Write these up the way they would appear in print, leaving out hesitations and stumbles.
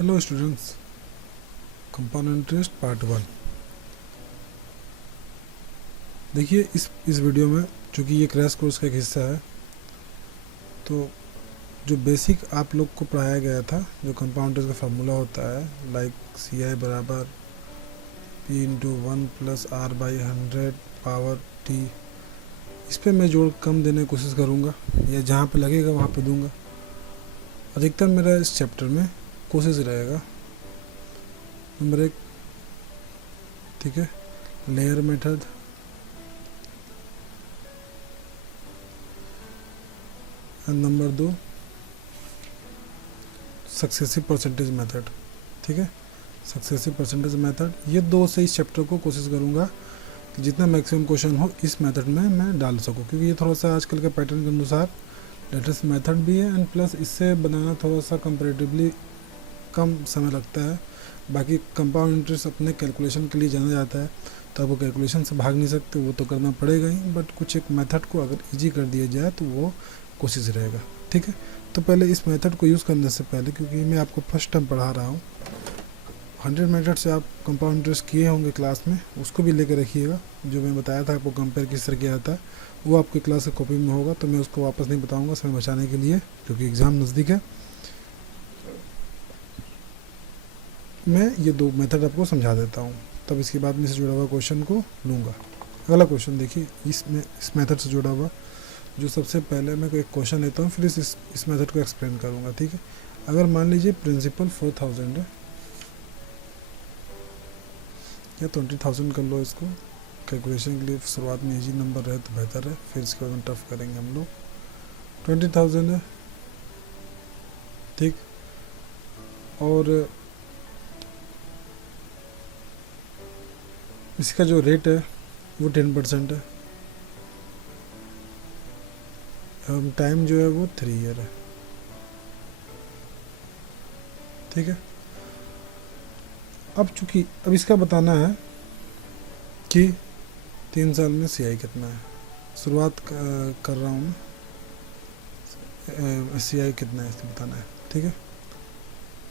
Hello students, compound interest part 1। देखिए इस video में, चूँकि ये क्रैश कोर्स का एक हिस्सा है, तो जो बेसिक आप लोग को पढ़ाया गया था, जो कंपाउंड इंटरेस्ट का फार्मूला होता है, लाइक सी आई बराबर P into 1 plus R by 100 power T, इस पर मैं जोड़ कम देने की कोशिश करूँगा, या जहाँ पे लगेगा वहाँ पे दूँगा। अधिकतर मेरा इस चैप्टर में कोशिश रहेगा नंबर 1, ठीक है, layer method, and number 2 successive percentage method. ठीक है, सक्सेसिव परसेंटेज मेथड, ये दो से इस चैप्टर को कोशिश करूँगा कि जितना मैक्सिमम क्वेश्चन हो इस मेथड में मैं डाल सकूँ, क्योंकि ये थोड़ा सा आजकल के पैटर्न के अनुसार लेटेस्ट मेथड भी है, एंड प्लस इससे बनाना थोड़ा सा कंपैरेटिवली कम समय लगता है। बाकी कंपाउंड इंटरेस्ट अपने कैलकुलेशन के लिए जाना जाता है, तो आपको कैलकुलेशन से भाग नहीं सकते, वो तो करना पड़ेगा ही, बट कुछ एक मेथड को अगर ईजी कर दिया जाए तो वो कोशिश रहेगा। ठीक है, तो पहले इस मेथड को यूज़ करने से पहले, क्योंकि मैं आपको फर्स्ट टाइम पढ़ा रहा हूँ, 100 मेथड से आप कंपाउंड इंटरेस्ट किए होंगे क्लास में, उसको भी लेकर रखिएगा। जो मैं बताया था आपको कंपेयर किस तरह किया जाता है, वो आपकी क्लास की कॉपी में होगा, तो मैं उसको वापस नहीं बताऊँगा समय बचाने के लिए, क्योंकि एग्ज़ाम नज़दीक है। मैं ये दो मेथड आपको समझा देता हूँ, तब इसके बाद में से जुड़ा हुआ क्वेश्चन को लूँगा। अगला क्वेश्चन देखिए, इस मेथड से जुड़ा हुआ, जो सबसे पहले मैं एक क्वेश्चन लेता हूँ, फिर इस मेथड को एक्सप्लेन करूँगा। ठीक है, अगर मान लीजिए प्रिंसिपल 4000 है, या 20,000 कर लो, इसको कैलकुलेशन के लिए शुरुआत में इजी नंबर रहे तो बेहतर है, फिर इसके बाद में टफ करेंगे हम लोग। 20,000 है, ठीक, और इसका जो रेट है वो 10% है, टाइम जो है वो 3 ईयर है। ठीक है, अब इसका बताना है कि 3 साल में सीआई कितना है। शुरुआत कर रहा हूँ मैं, सीआई कितना है इससे बताना है। ठीक है,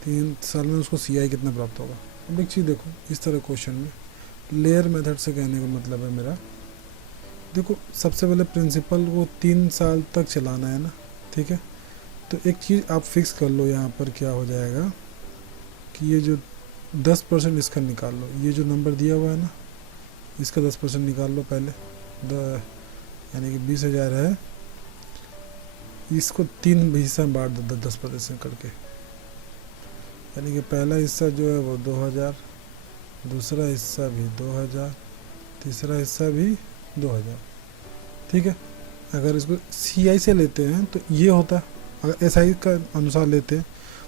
3 साल में उसको सीआई कितना प्राप्त होगा। अब एक चीज़ देखो, इस तरह क्वेश्चन में लेयर मेथड से कहने का मतलब है मेरा, देखो सबसे पहले प्रिंसिपल को 3 साल तक चलाना है ना। ठीक है, तो एक चीज़ आप फिक्स कर लो, यहाँ पर क्या हो जाएगा कि ये जो 10% इसका निकाल लो, ये जो नंबर दिया हुआ है ना, इसका 10% निकाल लो पहले, यानी कि 20,000 है, इसको 3 हिस्सा में बांट दो 10% करके, यानी कि पहला हिस्सा जो है वो 2,000, दूसरा हिस्सा भी 2,000, तीसरा हिस्सा भी 2,000। ठीक है, अगर इसको सीआई से लेते हैं तो ये होता, अगर एसआई का अनुसार लेते हैं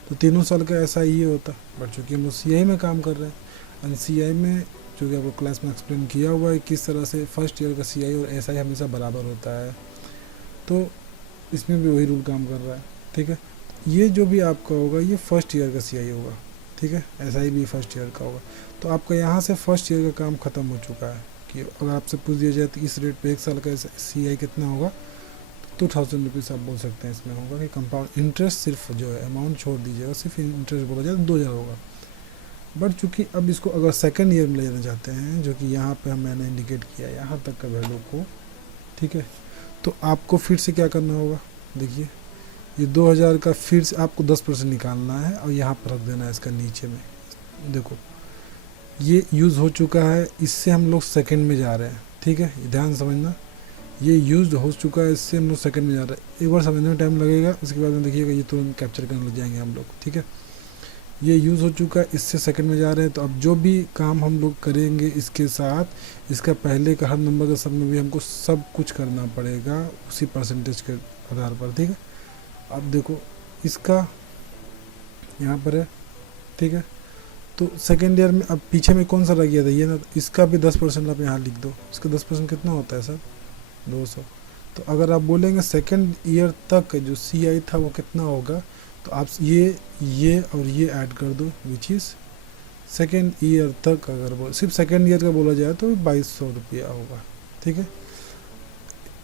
तो 3 साल का एसआई ये होता, बट चूँकि हम सीआई में काम कर रहे हैं, एंड सीआई में चूँकि आपको क्लास में एक्सप्लेन किया हुआ है किस तरह से फर्स्ट ईयर का सीआई और एसआई हमेशा बराबर होता है, तो इसमें भी वही रूल काम कर रहा है। ठीक है, ये जो भी आपका होगा ये फर्स्ट ईयर का सीआई होगा। ठीक है, एसआई भी फर्स्ट ईयर का होगा, तो आपका यहाँ से फर्स्ट ईयर का काम ख़त्म हो चुका है। कि अगर आपसे पूछ दिया जाए तो इस रेट पे 1 साल का सीआई कितना होगा, तो 2,000 रुपीज़ आप बोल सकते हैं। इसमें होगा कि कंपाउंड इंटरेस्ट सिर्फ जो है अमाउंट छोड़ दीजिएगा, सिर्फ इंटरेस्ट बोला जाए तो 2,000 होगा। बट चूँकि अब इसको अगर सेकेंड ईयर में ले जाना चाहते हैं, जो कि यहाँ पे मैंने इंडिकेट किया यहाँ तक का वैल्यू को, ठीक है, तो आपको फिर से क्या करना होगा, देखिए ये 2,000 का फिर से आपको 10% निकालना है और यहाँ पर रख देना है इसका नीचे में। देखो ये यूज़ हो चुका है, इससे हम लोग सेकंड में जा रहे हैं। ठीक है, ध्यान समझना, ये यूज़ हो चुका है, इससे हम लोग सेकंड में जा रहे हैं। एक बार समझने में टाइम लगेगा, उसके बाद में देखिएगा ये तुरंत कैप्चर करने लग जाएंगे हम लोग। ठीक है, ये यूज़ हो चुका है, इससे सेकंड में जा रहे हैं, तो अब जो भी काम हम लोग करेंगे इसके साथ, इसका पहले का हर नंबर का सब में भी हमको सब कुछ करना पड़ेगा उसी परसेंटेज के आधार पर। ठीक है, अब देखो इसका यहाँ पर है। ठीक है, तो सेकेंड ईयर में अब पीछे में कौन सा रह गया था, ये ना, इसका भी 10% आप यहाँ लिख दो। इसका 10% कितना होता है सर, 200। तो अगर आप बोलेंगे सेकेंड ईयर तक जो सीआई था वो कितना होगा, तो आप ये और ये ऐड कर दो, विच इज़ सेकेंड ईयर तक अगर सिर्फ सेकेंड ईयर का बोला जाए तो 2,200 रुपया होगा। ठीक है,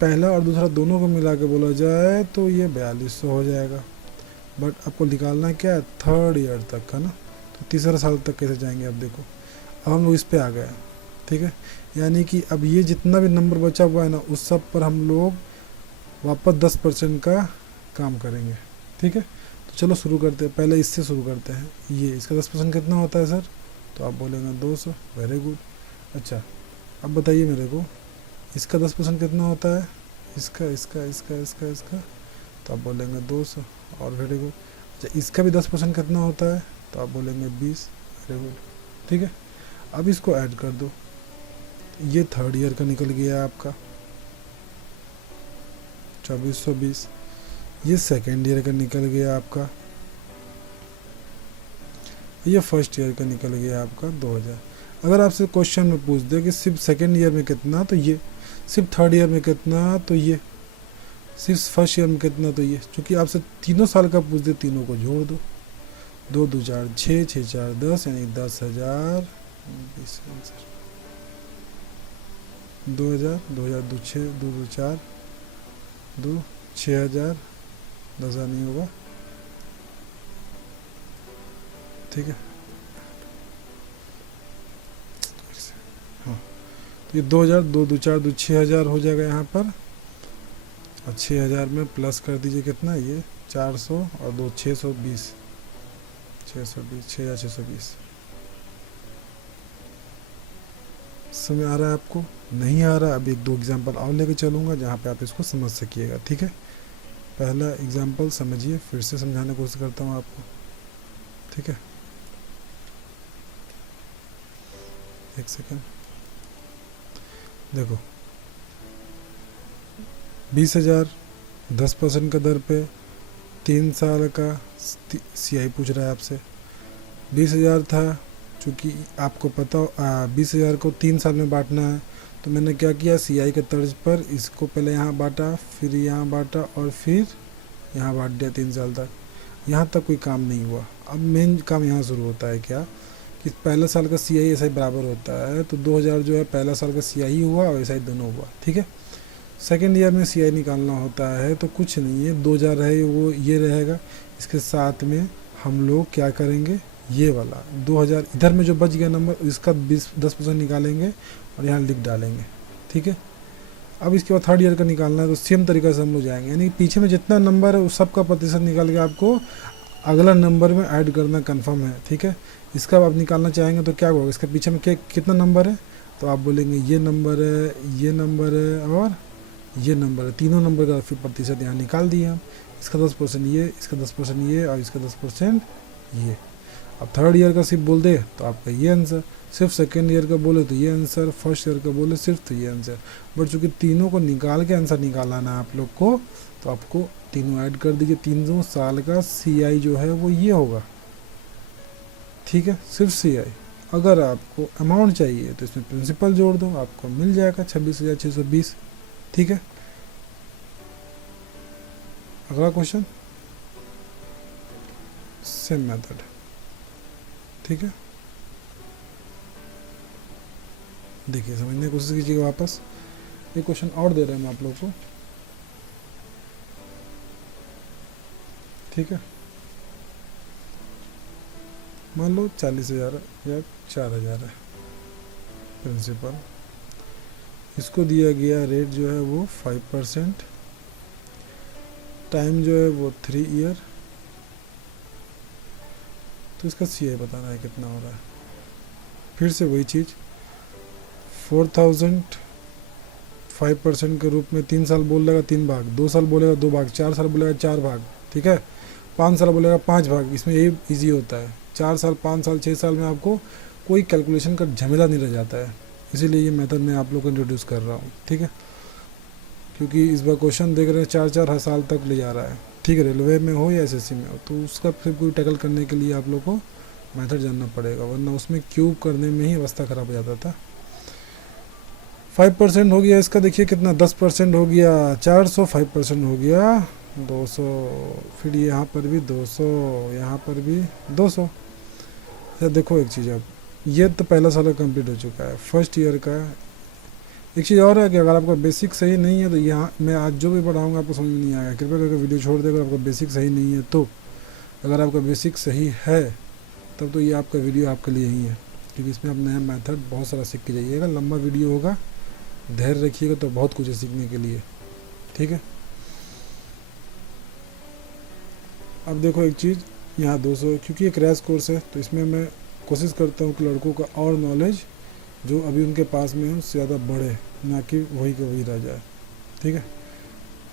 पहला और दूसरा दोनों को मिला के बोला जाए तो ये 4,200 हो जाएगा। बट आपको निकालना क्या है, थर्ड ईयर तक का ना, तो तीसरा साल तक कैसे जाएंगे आप देखो। अब हम लोग इस पे आ गए, ठीक है। यानी कि अब ये जितना भी नंबर बचा हुआ है ना, उस सब पर हम लोग वापस 10% का काम करेंगे, ठीक है। तो चलो शुरू करते हैं, पहले इससे शुरू करते हैं। ये इसका 10% कितना होता है सर? तो आप बोलेंगे 200, वेरी गुड। अच्छा अब बताइए मेरे को, इसका 10% कितना होता है? इसका इसका इसका इसका इसका, तो आप बोलेंगे 200, और वेरी गुड। अच्छा इसका भी 10% कितना होता है? तो आप बोलेंगे 20, वेरी गुड, ठीक है। अब इसको ऐड कर दो, ये थर्ड ईयर का निकल गया आपका 2420। ये सेकेंड ईयर का निकल गया आपका, ये फर्स्ट ईयर का निकल गया आपका 2000। अगर आपसे क्वेश्चन में पूछ दे कि सिर्फ सेकेंड ईयर में कितना, तो ये, सिर्फ थर्ड ईयर में कितना, तो ये, सिर्फ फर्स्ट ईयर में कितना, तो ये। चूँकि आपसे तीनों साल का पूछ दे, तीनों को जोड़ दो, 2 2 4 6, 6 4 10, यानी 10,000, 2000, 2000 2 6, 2 2 4 2, 6000, 10,000 नहीं होगा, ठीक है। हाँ तो ये 2000, 2 2 4 2, 6000 हो जाएगा यहाँ पर। और 6000 में प्लस कर दीजिए कितना, ये 400 और 2 620, 620, 6620। समझ आ रहा है आपको? नहीं आ रहा? अब एक दो एग्जांपल और लेके चलूँगा जहाँ पे आप इसको समझ सकिएगा, ठीक है। पहला एग्जांपल समझिए, फिर से समझाने की कोशिश करता हूँ आपको, ठीक है। एक सेकेंड, देखो 20,000 10% का दर पे 3 साल का CI पूछ रहा है आपसे। 20,000 था, चूँकि आपको पता 20,000 को 3 साल में बांटना है, तो मैंने क्या किया, CI के तर्ज पर इसको पहले यहाँ बांटा, फिर यहाँ बांटा, और फिर यहाँ बांट दिया 3 साल तक। यहाँ तक कोई काम नहीं हुआ। अब मेन काम यहाँ शुरू होता है क्या, कि पहले साल का CI ऐसा ही बराबर होता है, तो 2000 जो है पहला साल का CI हुआ और ऐसा ही दोनों हुआ, ठीक है। सेकेंड ईयर में CI निकालना होता है, तो कुछ नहीं है, 2000 रहे वो ये रहेगा, इसके साथ में हम लोग क्या करेंगे, ये वाला 2000 इधर में जो बच गया नंबर, इसका 10% निकालेंगे और यहाँ लिख डालेंगे, ठीक है। अब इसके बाद थर्ड ईयर का निकालना है, तो सेम तरीका से हम लोग जाएंगे, यानी पीछे में जितना नंबर है उस सब का प्रतिशत निकाल के आपको अगला नंबर में ऐड करना कंफर्म है, ठीक है। इसका आप निकालना चाहेंगे तो क्या होगा, इसके पीछे में कितना नंबर है, तो आप बोलेंगे ये नंबर है, ये नंबर है, और ये नंबर है, तीनों नंबर का फिर प्रतिशत यहाँ निकाल दिए हम। इसका 10% ये, इसका 10% ये, और इसका 10% ये। अब थर्ड ईयर का सिर्फ बोल दे तो आपका ये आंसर, सिर्फ सेकेंड ईयर का बोले तो ये आंसर, फर्स्ट ईयर का बोले सिर्फ तो ये आंसर। बट चूँकि तीनों को निकाल के आंसर निकालना है आप लोग को, तो आपको तीनों ऐड कर दीजिए। 3 साल का CI जो है वो ये होगा, ठीक है, सिर्फ CI। अगर आपको अमाउंट चाहिए तो इसमें प्रिंसिपल जोड़ दो, आपको मिल जाएगा 26,620, ठीक है। अगला क्वेश्चन, सेम मेथड, ठीक है। देखिए समझने की कोशिश कीजिएगा वापस। एक क्वेश्चन और दे रहे हैं हम आप लोग को, ठीक है। मान लो 40,000 या 4,000 है प्रिंसिपल, इसको दिया गया रेट जो है वो 5%, टाइम जो है वो 3 ईयर, तो इसका CI बताना है कितना हो रहा है। फिर से वही चीज़, 4,000 5% के रूप में 3 साल बोलेगा 3 भाग, 2 साल बोलेगा 2 भाग, 4 साल बोलेगा 4 भाग, ठीक है, 5 साल बोलेगा 5 भाग। इसमें यही ईजी होता है, 4 साल 5 साल 6 साल में आपको कोई कैलकुलेशन का झमेला नहीं रह जाता है, इसीलिए ये मेथड मैं आप लोग को इंट्रोड्यूस कर रहा हूँ, ठीक है। क्योंकि इस बार क्वेश्चन देख रहे हैं 4 साल तक ले जा रहा है, ठीक है, रेलवे में हो या SSC में हो, तो उसका फिर कोई टैकल करने के लिए आप लोग को मेथड जानना पड़ेगा, वरना उसमें क्यूब करने में ही अवस्था ख़राब हो जाता था। 5% हो गया इसका, देखिए कितना 10% हो गया 400, 5% हो गया 200, फिर यहाँ पर भी 200, यहाँ पर भी 200। अच्छा देखो एक चीज़, अब ये तो पहला साल कंप्लीट हो चुका है, फर्स्ट ईयर का। एक चीज़ और है कि अगर आपका बेसिक सही नहीं है तो यहाँ मैं आज जो भी पढ़ाऊँगा आपको समझ में नहीं आएगा, कृपया करके वीडियो छोड़ दे। अगर आपका बेसिक सही नहीं है तो, अगर आपका बेसिक सही है तब तो ये आपका वीडियो आपके लिए ही है, क्योंकि इसमें आप नया मेथड बहुत सारा सीख के जाइएगा। लंबा वीडियो होगा, धैर्य रखिएगा तो बहुत कुछ है सीखने के लिए, ठीक है। अब देखो एक चीज़, यहाँ 200, क्योंकि ये क्रैश कोर्स है तो इसमें मैं कोशिश करता हूँ कि लड़कों का और नॉलेज जो अभी उनके पास में है उससे ज़्यादा बढ़े, ना कि वही का वही रह जाए, ठीक है।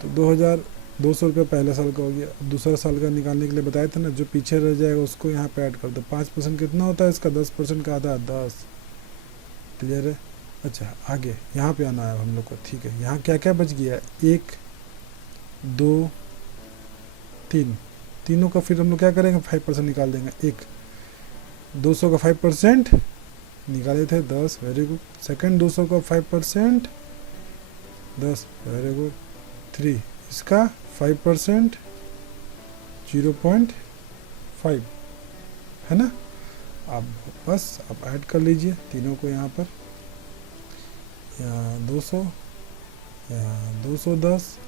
तो 2200 रुपये पहले साल का हो गया। अब दूसरा साल का निकालने के लिए बताए थे ना, जो पीछे रह जाएगा उसको यहाँ पे ऐड कर दो। 5% कितना होता है इसका? 10% का आधा 10। क्लियर है? अच्छा, आगे यहाँ पे आना है हम लोग को, ठीक है। यहाँ क्या क्या बच गया? 1 2 3, तीनों का फिर हम लोग क्या करेंगे? 5% निकाल देंगे। 200 का 5% निकाले थे 10, वेरी गुड। सेकंड 200 का 5% 10, वेरी गुड। 3 इसका 5% 0.5 है ना। अब बस आप ऐड कर लीजिए तीनों को यहाँ पर, यहाँ 200, यहाँ 210,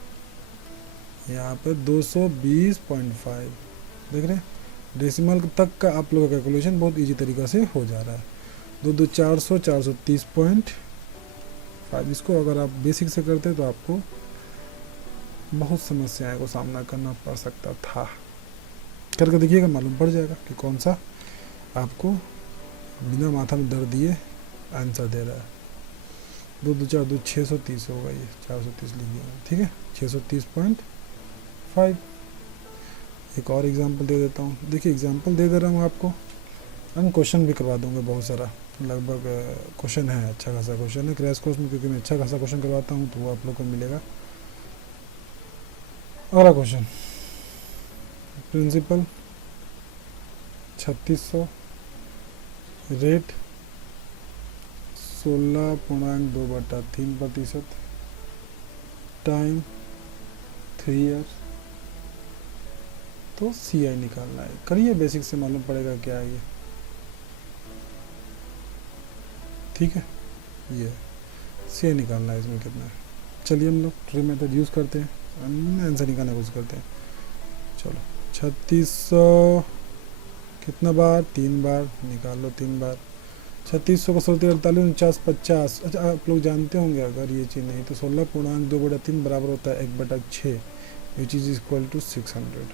यहाँ पर 220.5। देख रहे हैं, डेसिमल तक का आप लोगों का कैलकुलेशन बहुत इजी तरीक़ा से हो जा रहा है। 2 400, 430.5। इसको अगर आप बेसिक से करते तो आपको बहुत समस्याएं को सामना करना पड़ सकता था। करके देखिएगा, मालूम पड़ जाएगा कि कौन सा आपको बिना माथा में दर्द दिए आंसर दे रहा है। 2 2 4 2 630 होगा, ये 430 लिख दिया, ठीक है। 630.5। एक और एग्जांपल दे देता हूँ। देखिए एग्जांपल दे दे रहा हूँ आपको, एंड क्वेश्चन भी करवा दूंगा बहुत सारा। लगभग क्वेश्चन है, अच्छा खासा क्वेश्चन है क्रैश कोर्स में, क्योंकि मैं अच्छा खासा क्वेश्चन करवाता हूँ तो वो आप लोग को मिलेगा। अगला question, principal 3600, rate 16.2/3%, time 3 years. तो CI निकालना है। करिए, बेसिक से मालूम पड़ेगा क्या है ये, ठीक है। ये CI निकालना है, इसमें कितना है। चलिए हम लोग ट्री मेथड यूज़ करते हैं, आंसर निकालने की कोशिश करते हैं। चलो 3600 कितना बार? 3 बार, निकाल लो 3 बार। 3600 को 16 48 49 50। अच्छा, आप लोग जानते होंगे अगर ये चीज़ नहीं तो 16.2/3 बराबर होता है 1/6, विच इज़ इक्वल टू 600।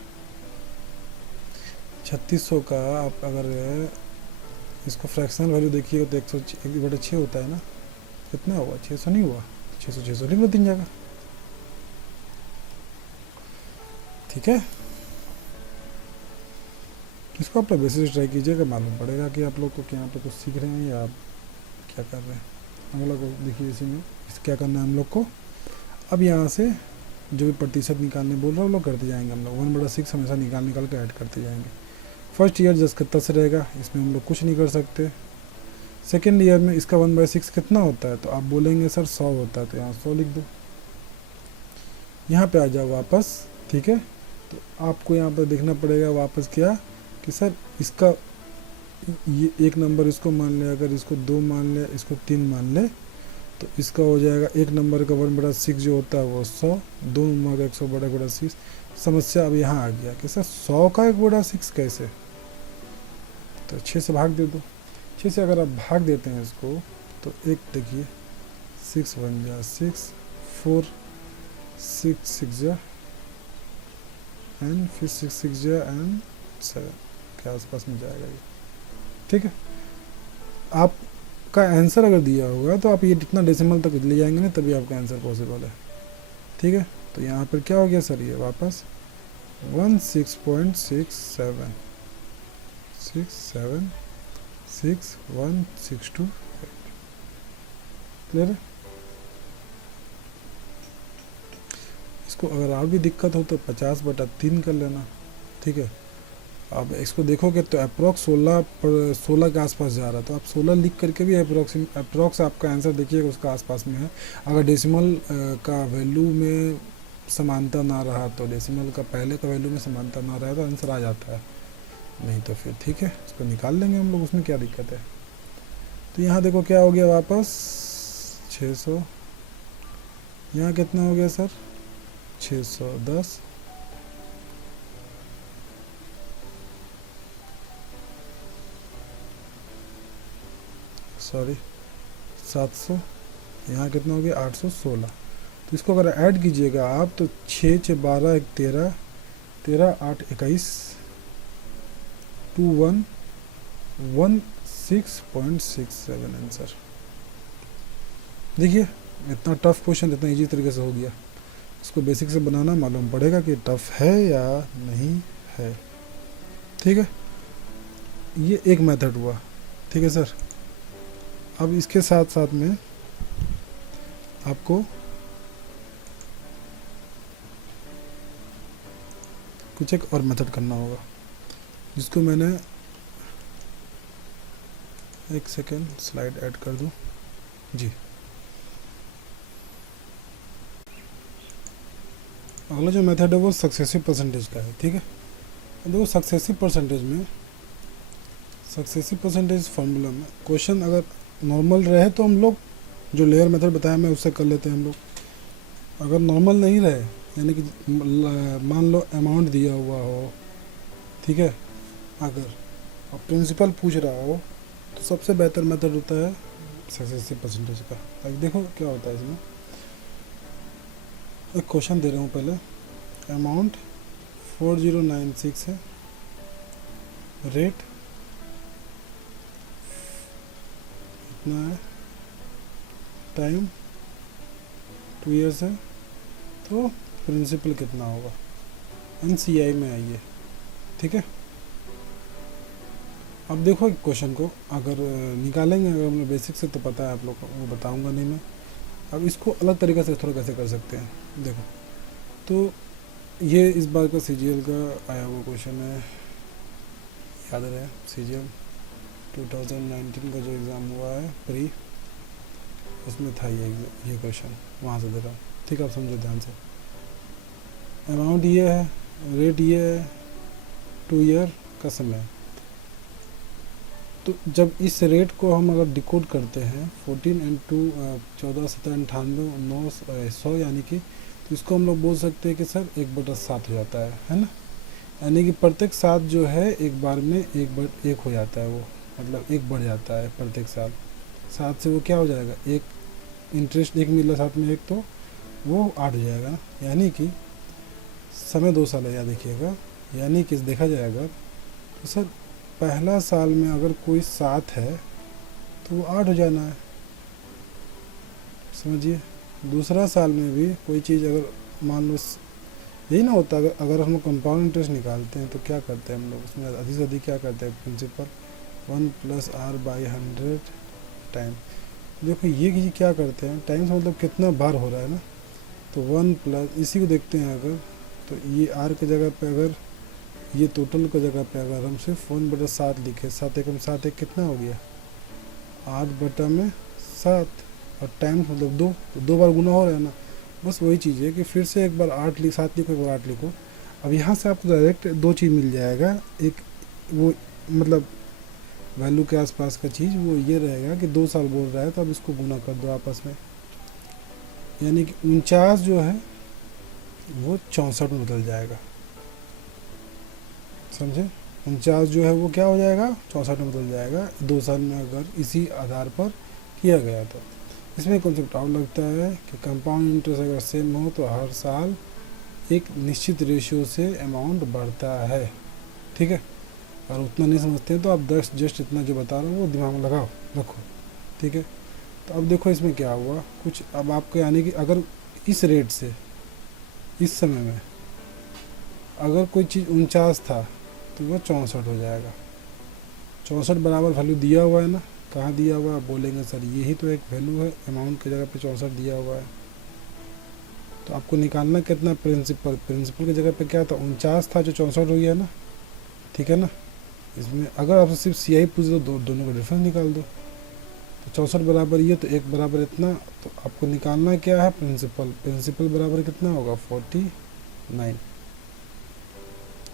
3600 का आप अगर इसको फ्रैक्शनल वैल्यू देखिएगा तो 1/6 होता है ना। कितना हुआ? 600 नहीं हुआ? 600 लिख लो 3 जगह, ठीक है। इसको आप बेसिस ट्राई कीजिएगा, मालूम पड़ेगा कि आप लोग को यहाँ पे कुछ सीख रहे हैं या आप क्या कर रहे हैं। अगला को देखिए, इसी में क्या करना है हम लोग को। अब यहाँ से जो भी प्रतिशत निकालने बोल रहा है वो लोग करते जाएंगे। हम लोग 1/6 हमेशा निकाल के ऐड करते जाएंगे। फर्स्ट ईयर जस्ट कितना से रहेगा, इसमें हम लोग कुछ नहीं कर सकते। सेकेंड ईयर में इसका 1/6 कितना होता है, तो आप बोलेंगे सर 100 होता है, तो यहाँ 100 लिख दो। यहाँ पे आ जाओ वापस, ठीक है। तो आपको यहाँ पर देखना पड़ेगा वापस क्या, कि सर इसका ये एक नंबर इसको मान ले, अगर इसको 2 मान ले, इसको 3 मान ले, तो इसका हो जाएगा एक नंबर का 1/6 जो होता है वो 100, 2 नंबर का 100/6। समस्या अब यहाँ आ गया कि सर 100 का 1/6 कैसे, तो 6 से भाग दे दो। 6 से अगर आप भाग देते हैं इसको तो एक देखिए 6 1 जा 6, 4 6 6 जा एंड फिर 6 6 जा एंड 7 के आसपास में जाएगा ये, ठीक है। आपका आंसर अगर दिया होगा तो आप ये जितना डेसिमल तक ले जाएंगे ना तभी आपका आंसर पॉसिबल है, ठीक है। तो यहाँ पर क्या हो गया सर, ये वापस 16.67 6761628। क्लियर है। इसको अगर और भी दिक्कत हो तो 50/3 कर लेना, ठीक है। अब इसको देखोगे तो अप्रोक्स 16 के आसपास जा रहा है, तो आप 16 लिख करके भी अप्रोक्स आपका आंसर देखिएगा उसका आसपास में है। अगर डेसिमल का वैल्यू में समानता ना रहा तो डेसिमल का पहले का वैल्यू में समानता ना रहा तो आंसर आ जाता है, नहीं तो फिर ठीक है इसको निकाल लेंगे हम लोग, उसमें क्या दिक्कत है। तो यहाँ देखो क्या हो गया वापस 600, यहाँ कितना हो गया सर 610, सॉरी 700, यहाँ कितना हो गया 816। तो इसको अगर ऐड कीजिएगा आप तो 6 6 12 1 13, 13 8 21, 2116.67 आंसर। देखिए इतना टफ क्वेश्चन इतना इजी तरीके से हो गया। इसको बेसिक से बनाना मालूम पड़ेगा कि टफ है या नहीं है। ठीक है, ये एक मेथड हुआ। ठीक है सर, अब इसके साथ साथ में आपको कुछ एक और मेथड करना होगा, जिसको मैंने एक सेकेंड स्लाइड ऐड कर दूं जी। अगला जो मेथड है वो सक्सेसिव परसेंटेज का है। ठीक है, देखो सक्सेसिव परसेंटेज फार्मूला में क्वेश्चन अगर नॉर्मल रहे तो हम लोग जो लेयर मेथड बताया मैं उससे कर लेते हैं हम लोग। अगर नॉर्मल नहीं रहे, यानी कि मान लो अमाउंट दिया हुआ हो, ठीक है, अगर और प्रिंसिपल पूछ रहा हो, तो सबसे बेहतर मेथड होता है सक्सेसिव परसेंटेज का। अब देखो क्या होता है इसमें। एक क्वेश्चन दे रहा हूँ पहले, अमाउंट 4096 है, रेट इतना है, टाइम 2 ईयर्स है, तो प्रिंसिपल कितना होगा NCI में आइए। ठीक है, अब देखो क्वेश्चन को अगर निकालेंगे, अगर हमने बेसिक से तो पता है आप लोग को, वो बताऊंगा नहीं मैं। अब इसको अलग तरीके से थोड़ा कैसे कर सकते हैं देखो। तो ये इस बार का CGL का आया हुआ क्वेश्चन है, याद रहे CGL 2019 का जो एग्ज़ाम हुआ है प्री, उसमें था ये क्वेश्चन, वहाँ से दे रहा हूँ। ठीक है, आप समझो ध्यान से। अमाउंट ये है, रेट ये है, 2 ईयर का समय। तो जब इस रेट को हम अगर डिकोड करते हैं 14 × 2 14 17 98 9 100, यानी कि तो इसको हम लोग बोल सकते हैं कि सर 1/7 हो जाता है ना। यानी कि प्रत्येक 7 जो है एक बार में एक हो जाता है, वो मतलब 1 बढ़ जाता है प्रत्येक साल। 7 से वो क्या हो जाएगा, एक इंटरेस्ट 1 मिला साथ में 1, तो वो 8 हो जाएगा। यानी कि समय 2 साल है, याद देखिएगा। यानी कि देखा जाएगा तो सर पहला साल में अगर कोई 7 है तो वो 8 हो जाना है, समझिए। दूसरा साल में भी कोई चीज़ अगर मान लो, यही ना होता, अगर हम लोग कंपाउंड इंटरेस्ट निकालते हैं तो क्या करते हैं हम लोग, उसमें अधिक से अधिक क्या करते हैं, प्रिंसिपल 1 + R/100 टाइम। देखो ये क्या करते हैं, टाइम से मतलब कितना बार हो रहा है ना, तो 1 + इसी को देखते हैं अगर, तो ये R की जगह पे अगर ये टोटल की जगह पे अगर हम सिर्फ 1/7 लिखे, 7 × 7 = कितना हो गया 8/7, और टाइम मतलब 2, तो 2 बार गुना हो रहा है ना। बस वही चीज़ है कि फिर से एक बार 7 लिखो, एक बार 8 लिखो। अब यहाँ से आपको डायरेक्ट 2 चीज़ मिल जाएगा। एक वो मतलब वैल्यू के आसपास का चीज़ वो ये रहेगा कि 2 साल बोल रहा है, तो अब इसको गुना कर दो आपस में, यानी कि 49 जो है वो 64 में बदल जाएगा, समझे। 49 जो है वो क्या हो जाएगा, 64 में बदल जाएगा 2 साल में, अगर इसी आधार पर किया गया तो। इसमें कॉन्सेप्ट और लगता है कि कंपाउंड इंटरेस्ट अगर सेम हो तो हर साल एक निश्चित रेशियो से अमाउंट बढ़ता है। ठीक है, और उतना नहीं समझते हैं तो आप जस्ट इतना जो बता रहा हूँ वो दिमाग में लगाओ, रखो। ठीक है, तो अब देखो इसमें क्या हुआ कुछ। अब आपको यानी कि अगर इस रेट से इस समय में अगर कोई चीज़ 49 था तो वो 64 हो जाएगा। 64 बराबर वैल्यू दिया हुआ है ना, कहाँ दिया हुआ है, बोलेंगे सर यही तो एक वैल्यू है, अमाउंट की जगह पे 64 दिया हुआ है। तो आपको निकालना कितना, प्रिंसिपल की जगह पे क्या था 49 था, जो 64 हो गया ना। ठीक है ना, इसमें अगर आपसे सिर्फ CI पूछ दो, दोनों का डिफरेंस निकाल दो। तो 64 बराबर ये, तो 1 बराबर इतना, तो आपको निकालना क्या है, प्रिंसिपल बराबर कितना होगा 49।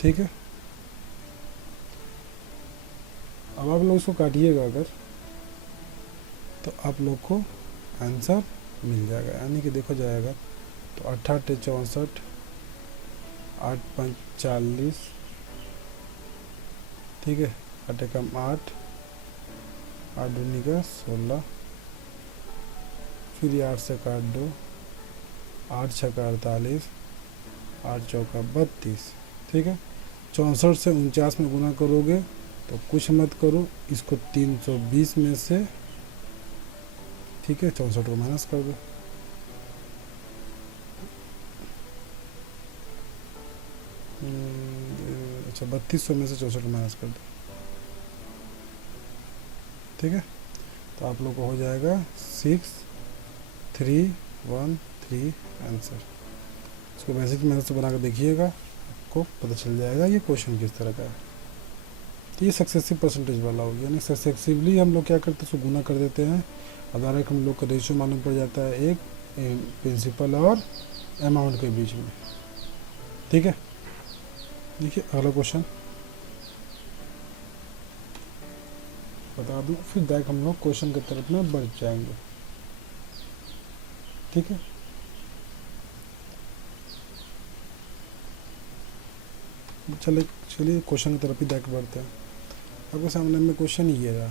ठीक है, अब आप लोग इसको काटिएगा अगर, तो आप लोग को आंसर मिल जाएगा। यानी कि देखो जाएगा तो 8 × 8 = 64, 8 × 5 = 40, ठीक है, 8 × 8, 8 दूनी का 16, फिर ये 8 से काट दो, 8 छक्का 48, 8 चौका 32। ठीक है, 64 से 49 में गुना करोगे तो कुछ मत करो, इसको 320 में से, ठीक है, 64 को माइनस कर दो। अच्छा, 3200 में से 64 को माइनस कर दो। ठीक है, तो आप लोग को हो जाएगा 6313 आंसर। इसको बेसिक मेथड से बना कर देखिएगा, आपको पता चल जाएगा ये क्वेश्चन किस तरह का है। तो ये सक्सेसिव परसेंटेज वाला हो गया, यानी सक्सेसिवली हम लोग क्या करते हैं, उसको गुना कर देते हैं, डायरेक्ट हम लोग का रेशियो मालूम पड़ जाता है एक प्रिंसिपल और अमाउंट के बीच में। ठीक है, देखिए अगला क्वेश्चन बता दूं, फिर डायरेक्ट हम लोग क्वेश्चन की तरफ में बढ़ जाएंगे। ठीक है, चलिए क्वेश्चन की तरफ ही डायरेक्ट बढ़ते हैं। आपके सामने में क्वेश्चन ये रहा,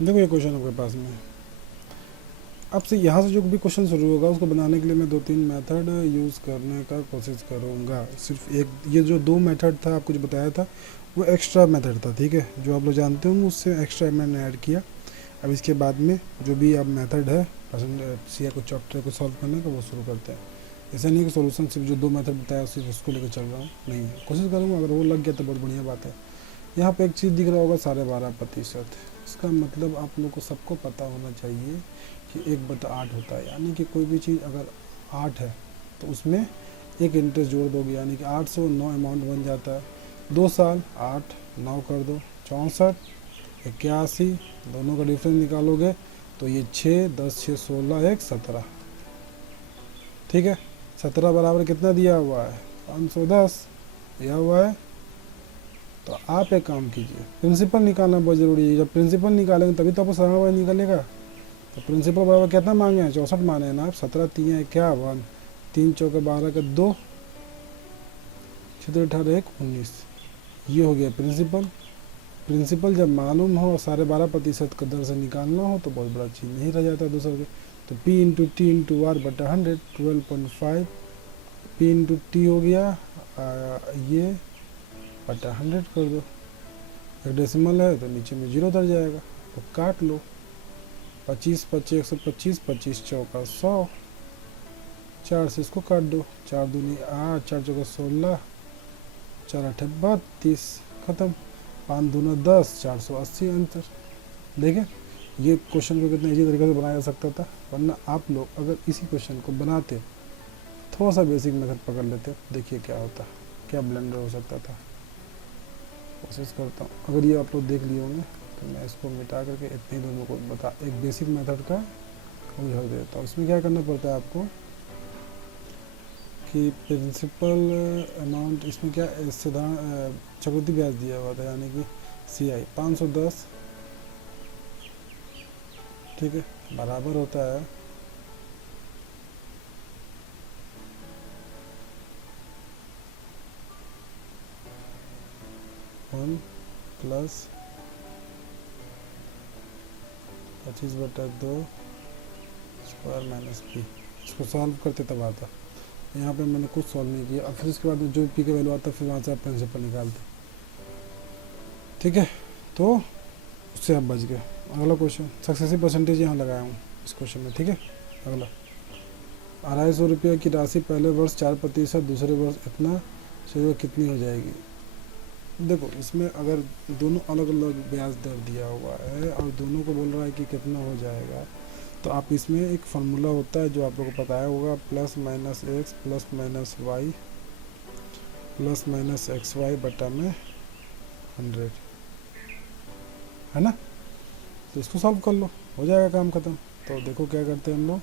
देखो ये क्वेश्चन आपके पास में। आपसे यहाँ से जो भी क्वेश्चन शुरू होगा उसको बनाने के लिए मैं 2-3 मेथड यूज़ करने का कोशिश करूँगा। सिर्फ एक ये जो 2 मेथड था आपको जो बताया था वो एक्स्ट्रा मेथड था। ठीक है, जो आप लोग जानते होंगे उससे एक्स्ट्रा मैंने ऐड किया। अब इसके बाद में जो भी अब मेथड है सी को चैप्टर को सॉल्व करने का वो शुरू करते हैं। ऐसा नहीं कि सोल्यूशन सिर्फ जो 2 मेथड बताया सिर्फ उसको लेकर चल रहा हूँ, नहीं, कोशिश करूँगा, अगर वो लग गया तो बहुत बढ़िया बात है। यहाँ पे एक चीज़ दिख रहा होगा 12.5%, इसका मतलब आप लोग को सबको पता होना चाहिए कि 1/8 होता है, यानी कि कोई भी चीज़ अगर 8 है तो उसमें एक इंटरेस्ट जोड़ दोगे, यानी कि 8 से 9 अमाउंट बन जाता है। 2 साल 8 9 कर दो, 64 81, दोनों का डिफरेंस निकालोगे तो ये 6 10 6 16 1 17। ठीक है, 17 बराबर कितना दिया हुआ है, 510 दिया हुआ है। तो आप एक काम कीजिए, प्रिंसिपल निकालना बहुत ज़रूरी है। जब प्रिंसिपल निकालेंगे तभी तो आपको साधारण निकलेगा। तो प्रिंसिपल बराबर कितना मांगे हैं, 64 माने हैं ना आप। 17 3 51, 3 चौके 12 के 2, 6 18 1 19, ये हो गया प्रिंसिपल। प्रिंसिपल जब मालूम हो 12.5% का दर से निकालना हो तो बहुत बड़ा चीज़ नहीं रह जाता दूसरे के। तो P into T into R बटा 100, 12.5 P इंटू टी हो गया ये बटा 100 कर दो। एक डेसिमल है तो नीचे में 0 उतर जाएगा, तो काट लो। 25 25 125, 25 चौका 100, 4 से इसको काट दो, 4 दूनी 8, 4 चौका 16, 4 8 32, ख़त्म। 5 दूना 10, 480 आंसर। देखें ये क्वेश्चन को कितने इजी तरीके से बनाया जा सकता था, वरना आप लोग अगर इसी क्वेश्चन को बनाते थोड़ा सा बेसिक मेथड पकड़ लेते, देखिए क्या होता, क्या ब्लेंडर हो सकता था। कोशिश करता हूँ, अगर ये आप लोग देख लिए होंगे तो मैं इसको मिटा करके इतने दोनों को बता एक बेसिक मेथड का उदाहरण देता हूँ। इसमें क्या करना पड़ता है आपको कि प्रिंसिपल अमाउंट, इसमें क्या साधारण चक्रवृद्धि ब्याज दिया हुआ था, यानी कि CI 510, ठीक है, बराबर होता है 1 प्लस 25/2 स्क्वायर माइनस P। इसको सॉल्व करते तब आता, यहाँ पे मैंने कुछ सॉल्व नहीं किया। और फिर उसके बाद में जो P का वैल्यू आता है फिर वहाँ से आप प्रिंसिपल निकालते। ठीक है, तो उससे आप बच गए। अगला क्वेश्चन, सक्सेसिव परसेंटेज यहाँ लगाया हूँ इस क्वेश्चन में। ठीक है, अगला 250 रुपये की राशि पहले वर्ष 4%, दूसरे वर्ष इतना, तो कितनी हो जाएगी। देखो इसमें अगर दोनों अलग अलग ब्याज दर दिया हुआ है और दोनों को बोल रहा है कि कितना हो जाएगा, तो आप इसमें एक फार्मूला होता है जो आप लोगों को पता होगा, plus minus X plus minus Y plus minus X Y बटा में 100, है ना। तो इसको सॉल्व कर लो, हो जाएगा काम खत्म। तो देखो क्या करते हैं हम लोग,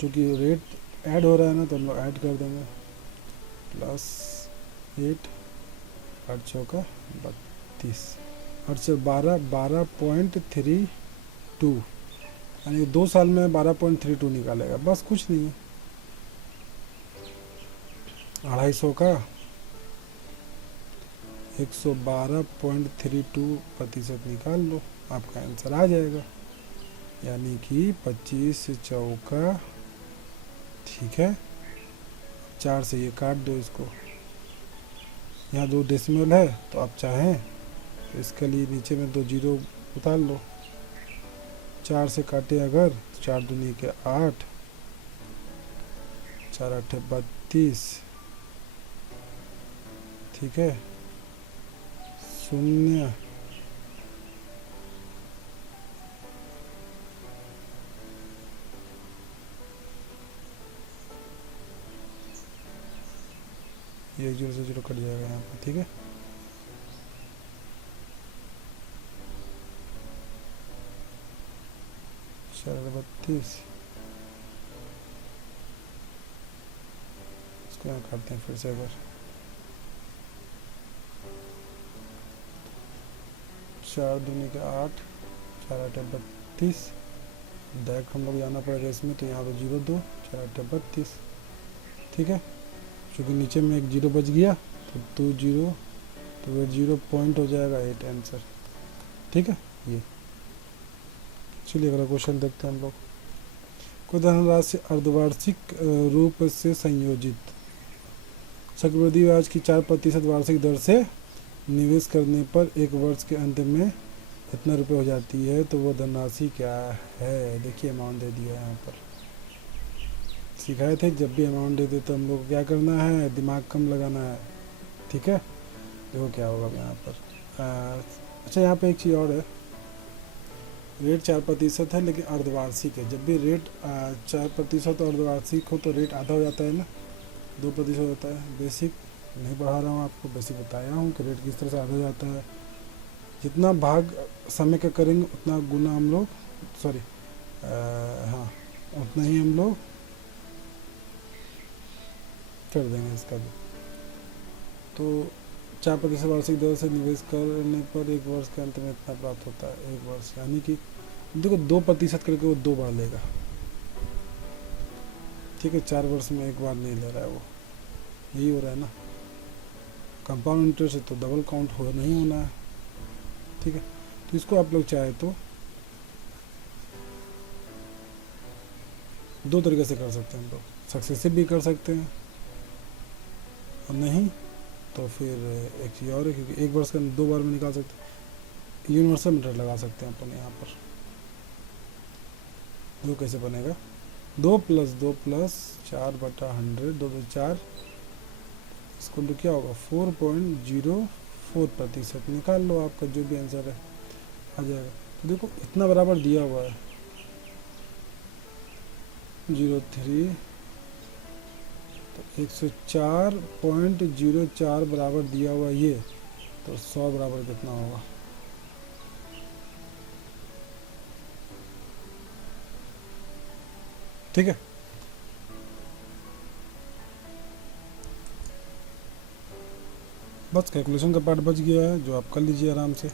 चूँकि रेट ऐड हो रहा है ना तो हम लोग ऐड कर देंगे, प्लस 8 8 चौका 32, 8 से 12 12.32, यानी 2 साल में 12.32 निकालेगा, बस कुछ नहीं है। 250 का 112.32% निकाल लो, आपका आंसर आ जाएगा। यानी कि 25 चौका, ठीक है, 4 से ये काट दो इसको, यहाँ 2 डेसिमल है तो आप चाहें तो इसके लिए नीचे में 2 जीरो उतार लो। 4 से काटे अगर तो 4 दूनी के 8, 4 8 32, ठीक है, 0, ये 0 से 0 कट जाएगा यहाँ पर, ठीक है। चार 32, इसको यहाँ काटते हैं फिर से अगर, 4 दूनी के 8, 4 8 32, डायरेक्ट हम लोग जाना पड़ेगा इसमें, तो यहाँ पर 0 2, 4 8 32, ठीक है। क्योंकि नीचे में एक 0 बच गया तो 2 0, तो वो 0 पॉइंट हो जाएगा 8 आंसर, ठीक है। ये चलिए अगला क्वेश्चन देखते हैं हम लोग। कोई धनराशि अर्धवार्षिक रूप से संयोजित चक्रवृद्धि ब्याज की 4% वार्षिक दर से निवेश करने पर एक वर्ष के अंत में इतना रुपए हो जाती है, तो वो धनराशि क्या है। देखिए अमाउंट दे दिया है यहाँ पर, सिखाए थे जब भी अमाउंट देते तो हम लोग को क्या करना है, दिमाग कम लगाना है, ठीक है। देखो क्या होगा यहाँ पर। अच्छा यहाँ पे एक चीज़ और है, रेट 4% है लेकिन अर्धवार्षिक है। जब भी रेट 4% अर्धवार्षिक हो तो रेट आधा हो जाता है ना, 2% होता है। बेसिक नहीं पढ़ा रहा हूँ आपको, बेसिक बताया हूँ कि रेट किस तरह से आधा हो जाता है। जितना भाग समय का करेंगे उतना गुना हम लोग, सॉरी हाँ, उतना ही हम लोग कर देंगे इसका भी। तो 4% वार्षिक दर से निवेश करने पर एक वर्ष के अंत में इतना प्राप्त होता है, एक वर्ष, यानी कि देखो 2% करके वो 2 बार लेगा, ठीक है। 4 वर्ष में एक बार नहीं ले रहा है वो, यही हो रहा है ना। कंपाउंड इंटरेस्ट है तो डबल काउंट हो नहीं होना है, ठीक है। तो इसको आप लोग चाहे तो 2 तरीके से कर सकते हैं हम लोग, सक्सेसिव भी कर सकते हैं और नहीं तो फिर एक चीज़ और है, क्योंकि एक वर्ष का 2 बार में निकाल सकते हैं, यूनिवर्सल मेथड लगा सकते हैं अपन यहाँ पर। 2 कैसे बनेगा, 2 + 2 + 4/100, 2 2 4, इसको तो क्या होगा 4.04%। निकाल लो, आपका जो भी आंसर है आ जाएगा। तो देखो इतना बराबर दिया हुआ है 03, तो 104.04 बराबर दिया हुआ ये, तो 100 बराबर कितना होगा। ठीक है, बस कैलकुलेशन का पार्ट बच गया है जो आप कर लीजिए आराम से।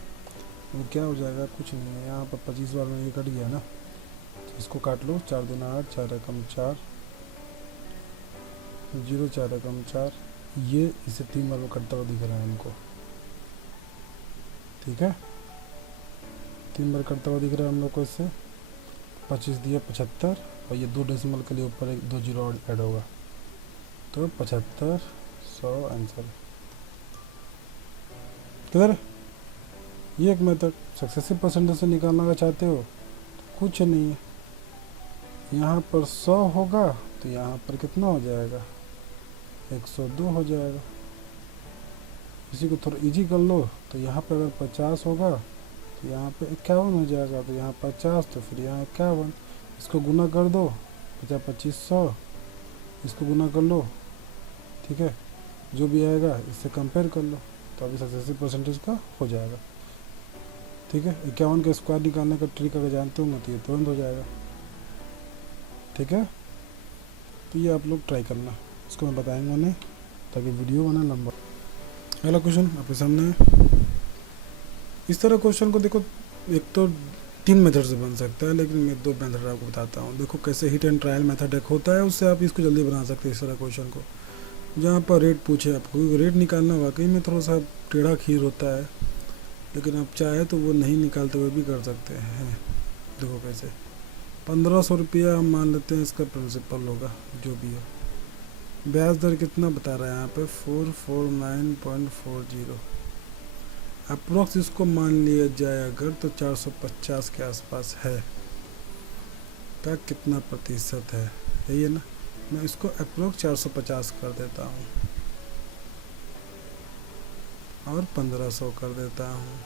वो क्या हो जाएगा, कुछ नहीं है, यहाँ पर 25 बार में ये कट गया ना, तो इसको काट लो। 4 दूना 8, 4 एकम 4, 0 4 एकम 4, ये इसे 3 बार में कटता हुआ दिख रहा है हमको, ठीक है। 3 बार कटता हुआ दिख रहा है हम लोग को इससे। 25 दिया 75, और ये 2 डेसिमल के लिए ऊपर एक 2 जीरो और ऐड होगा, तो 75 100 आंसर किधर। ये एक मेथड सक्सेसिव परसेंटेज से निकालना अगर चाहते हो तो कुछ नहीं है, यहाँ पर 100 होगा तो यहाँ पर कितना हो जाएगा 102 हो जाएगा। इसी को थोड़ा इजी कर लो, तो यहाँ पर अगर 50 होगा तो यहाँ पे 51 हो जाएगा, तो यहाँ 50 तो फिर यहाँ 51, इसको गुना कर दो 50 25 100, इसको गुना कर लो, ठीक है। जो भी आएगा इससे कंपेयर कर लो, तो अभी सक्सेसिव परसेंटेज का हो जाएगा, ठीक है। 51 का स्क्वायर निकालने का ट्रिक अगर जानते हो तो ये तुरंत हो जाएगा, ठीक है। तो ये आप लोग ट्राई करना, इसको मैं बताएंगा नहीं ताकि वीडियो बना लंबा। अगला क्वेश्चन आपके सामने है। इस तरह क्वेश्चन को देखो, एक तो 3 मेथड से बन सकता है, लेकिन मैं 2 मेथड आपको बताता हूँ। देखो कैसे हिट एंड ट्रायल मेथड एक होता है, उससे आप इसको जल्दी बना सकते हैं इस तरह क्वेश्चन को। जहाँ पर रेट पूछे आपको, रेट निकालना वाकई में थोड़ा सा टेढ़ा खीर होता है, लेकिन आप चाहे तो वो नहीं निकालते हुए भी कर सकते हैं। देखो कैसे, 1500 रुपया हम मान लेते हैं इसका प्रिंसिपल होगा, जो भी है। ब्याज दर कितना बता रहा है यहाँ पे, 449.40। अप्रोक्स इसको मान लिया जाए अगर तो 450 के आसपास है का कितना प्रतिशत है, यही है ना। मैं इसको अप्रोक्स 450 कर देता हूँ और 1500 कर देता हूँ।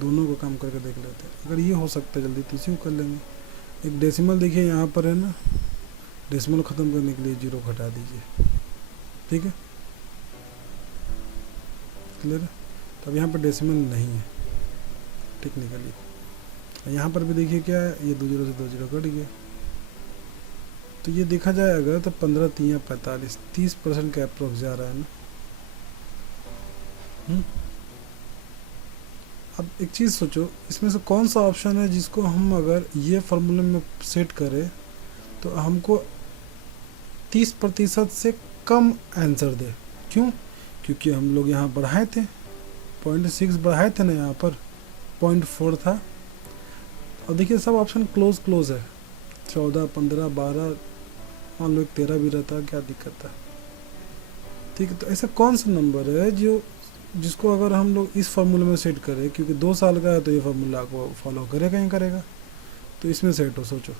दोनों को कम करके देख लेते हैं, अगर ये हो सकता है जल्दी तो इसी को कर लेंगे। एक डेसिमल देखिए यहाँ पर है ना, डेसिमल ख़त्म करने के लिए 0 घटा दीजिए, ठीक है, क्लियर है। तो अब यहाँ पर डेसिमल नहीं है टेक्निकली। यहाँ पर भी देखिए क्या है, ये 2 0 से 2 0 कट गया। तो ये देखा जाए अगर तो 15 3 45, 30% का अप्रोक्स जा रहा है ना। अब एक चीज़ सोचो, इसमें से कौन सा ऑप्शन है जिसको हम अगर ये फार्मूले में सेट करें तो हमको 30% से कम आंसर दे। क्यों? क्योंकि हम लोग यहाँ बढ़ाए थे, 0.6 बढ़ाए थे ना, यहाँ पर 0.4 था। अब देखिए सब ऑप्शन क्लोज है, 14 15 12, मान लो 13 भी रहता, क्या दिक्कत है, ठीक है। तो ऐसा कौन सा नंबर है जिसको अगर हम लोग इस फार्मूले में सेट करें, क्योंकि 2 साल का है तो ये फार्मूला को फॉलो करेगा ही करेगा, तो इसमें सेट हो। सोचो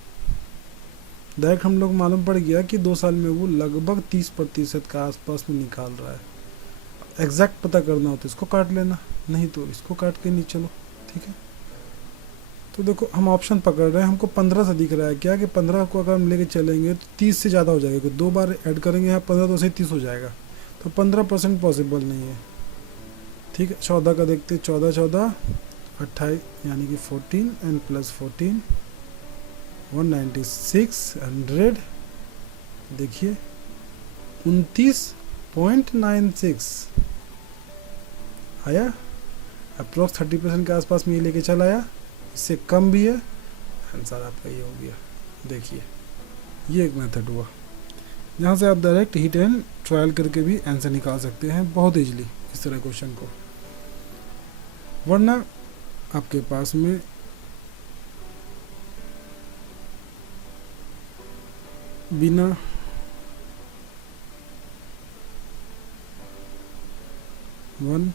डायरेक्ट हम लोग मालूम पड़ गया कि 2 साल में वो लगभग 30% का आसपास में निकाल रहा है। एग्जैक्ट पता करना हो तो इसको काट लेना, नहीं तो इसको काट के नहीं चलो, ठीक है। तो देखो हम ऑप्शन पकड़ रहे हैं, हमको 15 से दिख रहा है क्या कि 15 को अगर हम लेके चलेंगे तो 30 से ज़्यादा हो जाएगा, क्योंकि 2 बार ऐड करेंगे यहाँ 15 तो से 30 हो जाएगा, तो 15% पॉसिबल नहीं है, ठीक है। 14 का देखते, 14 14 28 यानी कि 14 एंड प्लस 14 196 100, देखिए 29.96 आया। अप्रोक्स 30% के आसपास में ये लेके चला आया, इससे कम भी है, आंसर आपका ये हो गया। देखिए ये एक मेथड हुआ जहाँ से आप डायरेक्ट हिट एंड ट्रायल करके भी आंसर निकाल सकते हैं बहुत इजीली इस तरह क्वेश्चन को। वरना आपके पास में बिना वन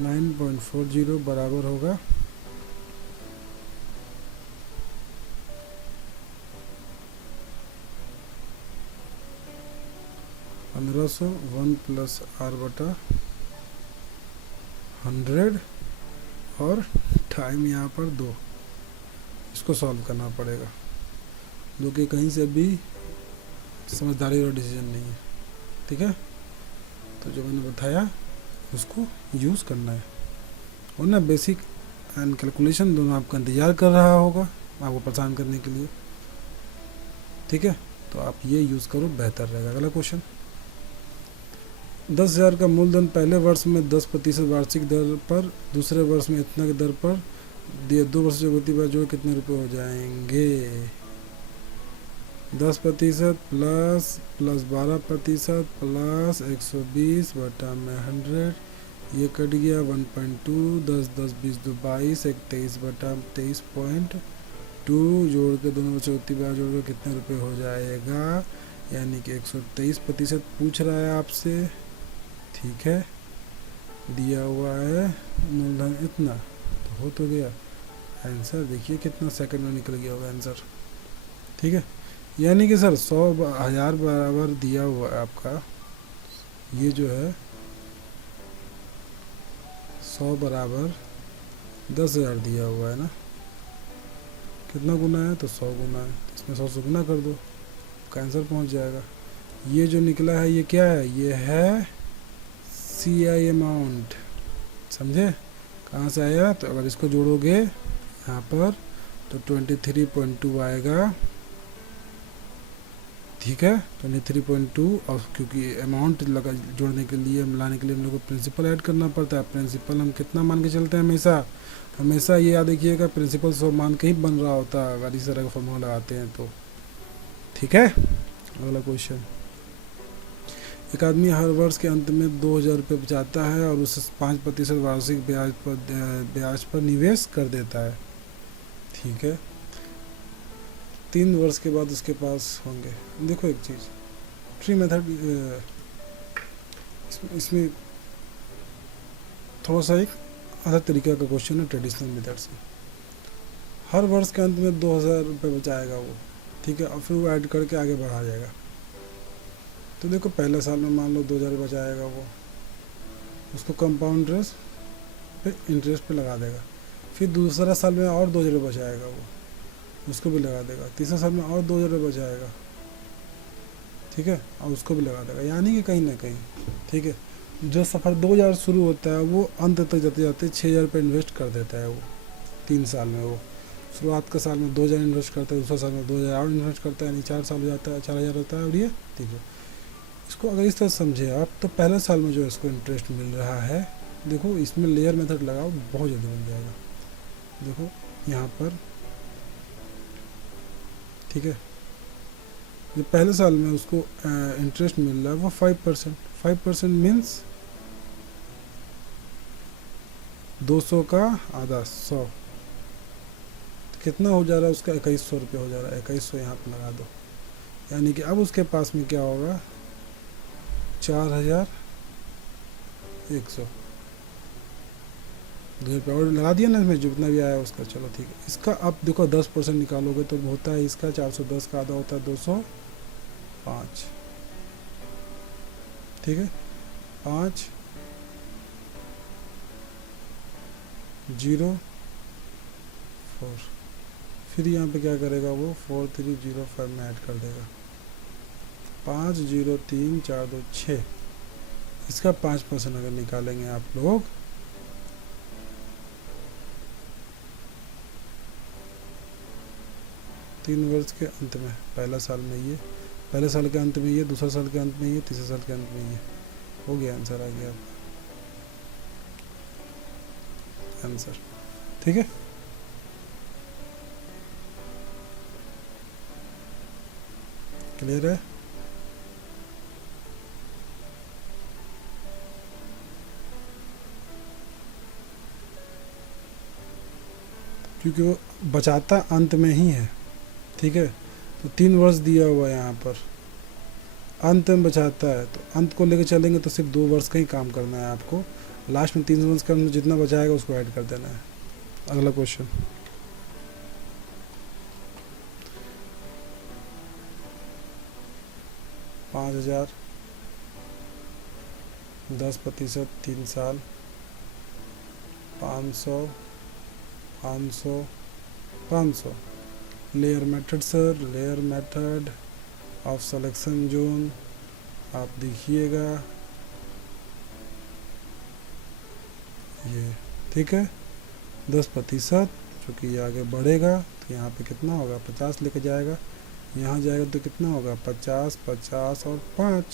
9.40 बराबर होगा 1500 1 प्लस आर बटा 100 और टाइम यहाँ पर 2। इसको सॉल्व करना पड़ेगा, जो कि कहीं से भी समझदारी और डिसीजन नहीं है, ठीक है। तो जो मैंने बताया उसको यूज़ करना है, और ना बेसिक एंड कैलकुलेशन दोनों आपका इंतज़ार कर रहा होगा आपको परेशान करने के लिए, ठीक है। तो आप ये यूज़ करो, बेहतर रहेगा। अगला क्वेश्चन, 10,000 का मूलधन पहले वर्ष में 10% वार्षिक दर पर, दूसरे वर्ष में इतना की दर पर दिए, 2 वर्ष चुकौती पर जोड़ कितने रुपए हो जाएंगे। 10% प्लस 12% प्लस 120 बटा में 100, ये कट गया 1.2, 10 10 20 2 22, 23 बटा 23.2, जोड़ के दोनों चौथी बार जोड़ के कितने रुपए हो जाएगा, यानी कि 123% पूछ रहा है आपसे, ठीक है। दिया हुआ है मूलधन इतना, तो हो तो गया आंसर। देखिए कितना सेकंड में निकल गया होगा आंसर, ठीक है। यानी कि सर 100,000 बराबर दिया हुआ है आपका, ये जो है 100 बराबर 10,000 दिया हुआ है ना, कितना गुना है तो 100 गुना है, इसमें 100 से गुना कर दो, आपका आंसर पहुंच जाएगा। ये जो निकला है ये क्या है, ये है CI अमाउंट, समझे कहाँ से आया। तो अगर इसको जोड़ोगे यहाँ पर तो 23.2 आएगा, ठीक है 23.2। और क्योंकि अमाउंट लगा जोड़ने के लिए, मिलाने के लिए हम लोग को प्रिंसिपल ऐड करना पड़ता है। प्रिंसिपल हम कितना मान के चलते हैं, हमेशा ये याद रखिएगा, प्रिंसिपल 100 मान के ही बन रहा होता है अगर इस तरह का फॉर्मूला लगाते हैं तो, ठीक है। अगला क्वेश्चन, एक आदमी हर वर्ष के अंत में 2,000 रुपये बचाता है और उसे 5% वार्षिक ब्याज पर निवेश कर देता है। ठीक है, 3 वर्ष के बाद उसके पास होंगे, देखो एक चीज़, ट्री मेथड इसमें थोड़ा सा एक अलग तरीके का क्वेश्चन है ट्रेडिशनल मेथड से। हर वर्ष के अंत में 2,000 रुपये बचाएगा वो, ठीक है, और फिर वो ऐड करके आगे बढ़ा जाएगा। तो देखो पहले साल में मान लो 2,000 बचाएगा वो, उसको कंपाउंड इंटरेस्ट पे इंटरेस्ट पे लगा देगा। फिर दूसरा साल में और 2,000 बचाएगा वो, उसको भी लगा देगा। तीसरा साल में और 2,000 बचाएगा, ठीक है, और उसको भी लगा देगा। यानी कि कहीं ना कहीं, ठीक है, जो सफ़र 2,000 शुरू होता है वो अंत तक जाते जाते 6,000 रुपये इन्वेस्ट कर देता है वो 3 साल में। वो शुरुआत के साल में 2,000 इन्वेस्ट करता है, दूसरा साल में 2,000 और इन्वेस्ट करता है, यानी 4 साल हो जाता है, 4,000 होता है, और ये 3,000। इसको अगर इस तरह समझे आप, तो पहले साल में जो इसको इंटरेस्ट मिल रहा है, देखो इसमें लेयर मेथड लगाओ, बहुत जल्दी बन जाएगा। देखो यहाँ पर, ठीक है, जो पहले साल में उसको इंटरेस्ट मिल रहा है वो 5%। 5% मीन्स 200 का आधा 100, कितना हो जा रहा है उसका? 2,100 रुपये हो जा रहा है। 2,100 यहाँ पर लगा दो, यानी कि अब उसके पास में क्या होगा? 4,100। 2,000 रुपये और लगा दिया ना इसमें, जितना भी आया उसका। चलो ठीक है, इसका अब देखो 10% निकालोगे तो होता है इसका 410 का आधा होता है 205, ठीक है, 5 0 4। फिर यहाँ पे क्या करेगा वो? 4305 में ऐड कर देगा। 5 0 3 4 2 6, इसका 5% अगर निकालेंगे आप लोग, तीन वर्ष के अंत में, पहला साल में ये, पहले साल के अंत में ये, दूसरा साल के अंत में ये, तीसरे साल के अंत में ये, हो गया आंसर, आ गया आपका आंसर, ठीक है। क्लियर है? क्योंकि वो बचाता अंत में ही है, ठीक है, तो 3 वर्ष दिया हुआ है यहाँ पर, अंत में बचाता है, तो अंत को लेकर चलेंगे तो सिर्फ 2 वर्ष का ही काम करना है आपको। लास्ट में 3 वर्ष का जितना बचाएगा उसको ऐड कर देना है। अगला क्वेश्चन, $5,000, 10% 3 साल, 500 500 500। Layer method sir, layer method of selection zone, आप देखिएगा ये, ठीक है, 10%, चूँकि ये आगे बढ़ेगा तो यहाँ पे कितना होगा? 50 लेके जाएगा, यहाँ जाएगा तो कितना होगा? 50 50 और 5,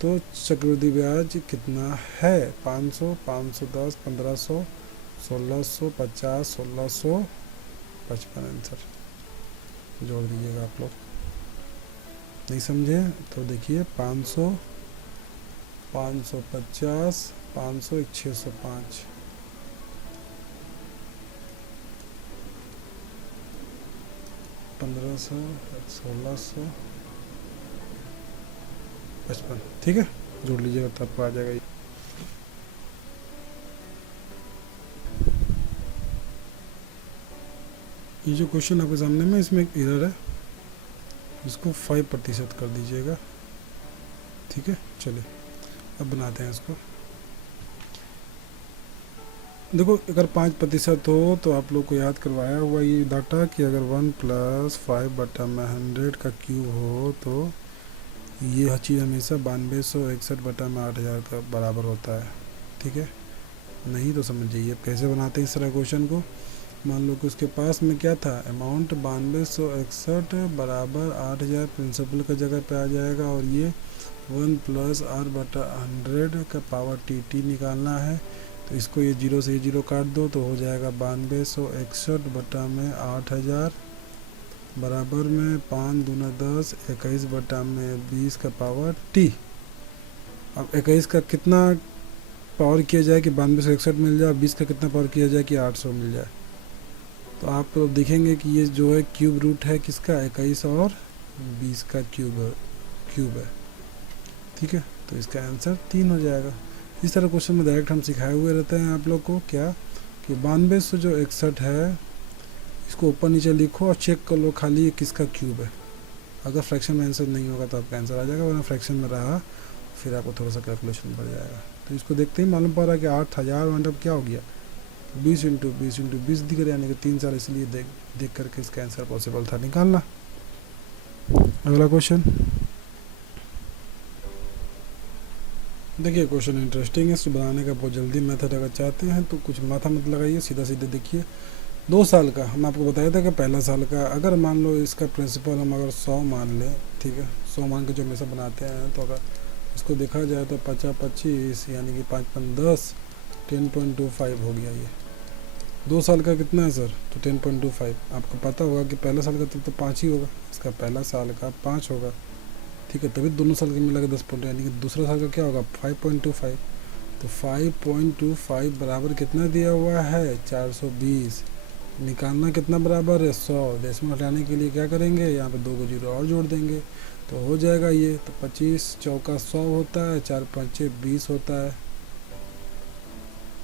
तो चक्रवृद्धि ब्याज कितना है? 500 510 1500 1650 1655 आंसर जोड़ दीजिएगा आप लोग। नहीं समझे तो देखिए, 500 550 500 605, 1500 1655, ठीक है, जोड़ लीजिएगा तब आपको आ जाएगा। ये जो क्वेश्चन आपके सामने में, इसमें एक एरर है, इसको 5% कर दीजिएगा, ठीक है। चलिए अब बनाते हैं इसको। देखो अगर 5% हो तो आप लोग को याद करवाया हुआ ये डाटा कि अगर 1 + 5/100 का क्यूब हो तो ये चीज़ हमेशा 9261/8000 का बराबर होता है, ठीक है। नहीं तो समझिए कैसे बनाते हैं इस तरह क्वेश्चन को। मान लो कि उसके पास में क्या था? अमाउंट 9261 बराबर 8000 प्रिंसिपल का जगह पे आ जाएगा, और ये 1 + r/100 का पावर टी निकालना है। तो इसको ये 0 से 0 काट दो तो हो जाएगा 9261 बटा में 8000 बराबर में 5 दूना 10, 21 बटा में 20 का पावर t। अब 21 का कितना पावर किया जाए कि 9261 मिल जाए, 20 का कितना पावर किया जाए कि 800 मिल जाए। तो आप देखेंगे कि ये जो है क्यूब रूट है किसका, 21 और 20 का क्यूब है। ठीक है, तो इसका आंसर 3 हो जाएगा। इस तरह क्वेश्चन में डायरेक्ट हम सिखाए हुए रहते हैं आप लोग को क्या, कि 9261 है, इसको ऊपर नीचे लिखो और चेक कर लो खाली किसका क्यूब है। अगर फ्रैक्शन में आंसर नहीं होगा तो आपका आंसर आ जाएगा, वरना फ्रैक्शन में रहा फिर आपको थोड़ा सा कैलकुलेशन बढ़ जाएगा। तो इसको देखते ही मालूम पड़ रहा है कि 8000 मतलब क्या हो गया, 20 इंटू 20 दिख रहा है, यानी कि 3 साल, इसलिए देख करके इसका आंसर पॉसिबल था निकालना। अगला क्वेश्चन देखिए, क्वेश्चन इंटरेस्टिंग है, इसको बनाने का बहुत जल्दी मेथड अगर चाहते हैं तो कुछ माथा मत लगाइए, सीधा सीधे देखिए। 2 साल का हम आपको बताया था कि पहला साल का, अगर मान लो इसका प्रिंसिपल हम अगर 100 मान लें, ठीक है, 100 मान के जो हमेशा बनाते हैं, तो अगर इसको देखा जाए तो 50 25 यानी कि 5 5 10, 10.25 हो गया ये। 2 साल का कितना है सर, तो 10.25। आपको पता होगा कि पहला साल का तो 5 ही होगा, इसका पहला साल का 5 होगा, ठीक है, तभी दोनों साल के मिला 10 पॉइंट, यानी कि दूसरा साल का क्या होगा 5.25। तो 5.25 बराबर कितना दिया हुआ है 420। निकालना कितना बराबर है 100। डेसिमल हटाने के लिए क्या करेंगे, यहाँ पे 2 को 0 और जोड़ देंगे तो हो जाएगा ये। तो 25 चौका 100 होता है, 4 5 20 होता है,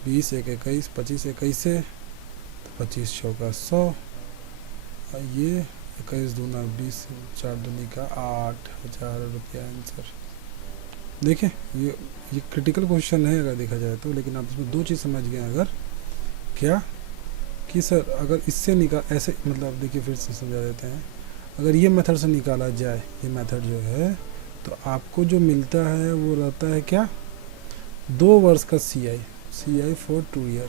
20 1 21, 25 21 से, तो 25 चौका 100, और ये 21 दूना 20, 4 दूनी का 8000 रुपया आंसर। देखें ये क्रिटिकल क्वेश्चन है अगर देखा जाए तो, लेकिन आप इसमें 2 चीज़ समझ गए अगर, क्या कि सर अगर इससे निकाल ऐसे, मतलब देखिए फिर से समझा देते हैं, अगर ये मेथड से निकाला जाए, ये मेथड जो है, तो आपको जो मिलता है वो रहता है क्या, 2 वर्ष का CI फॉर 2 ईयर,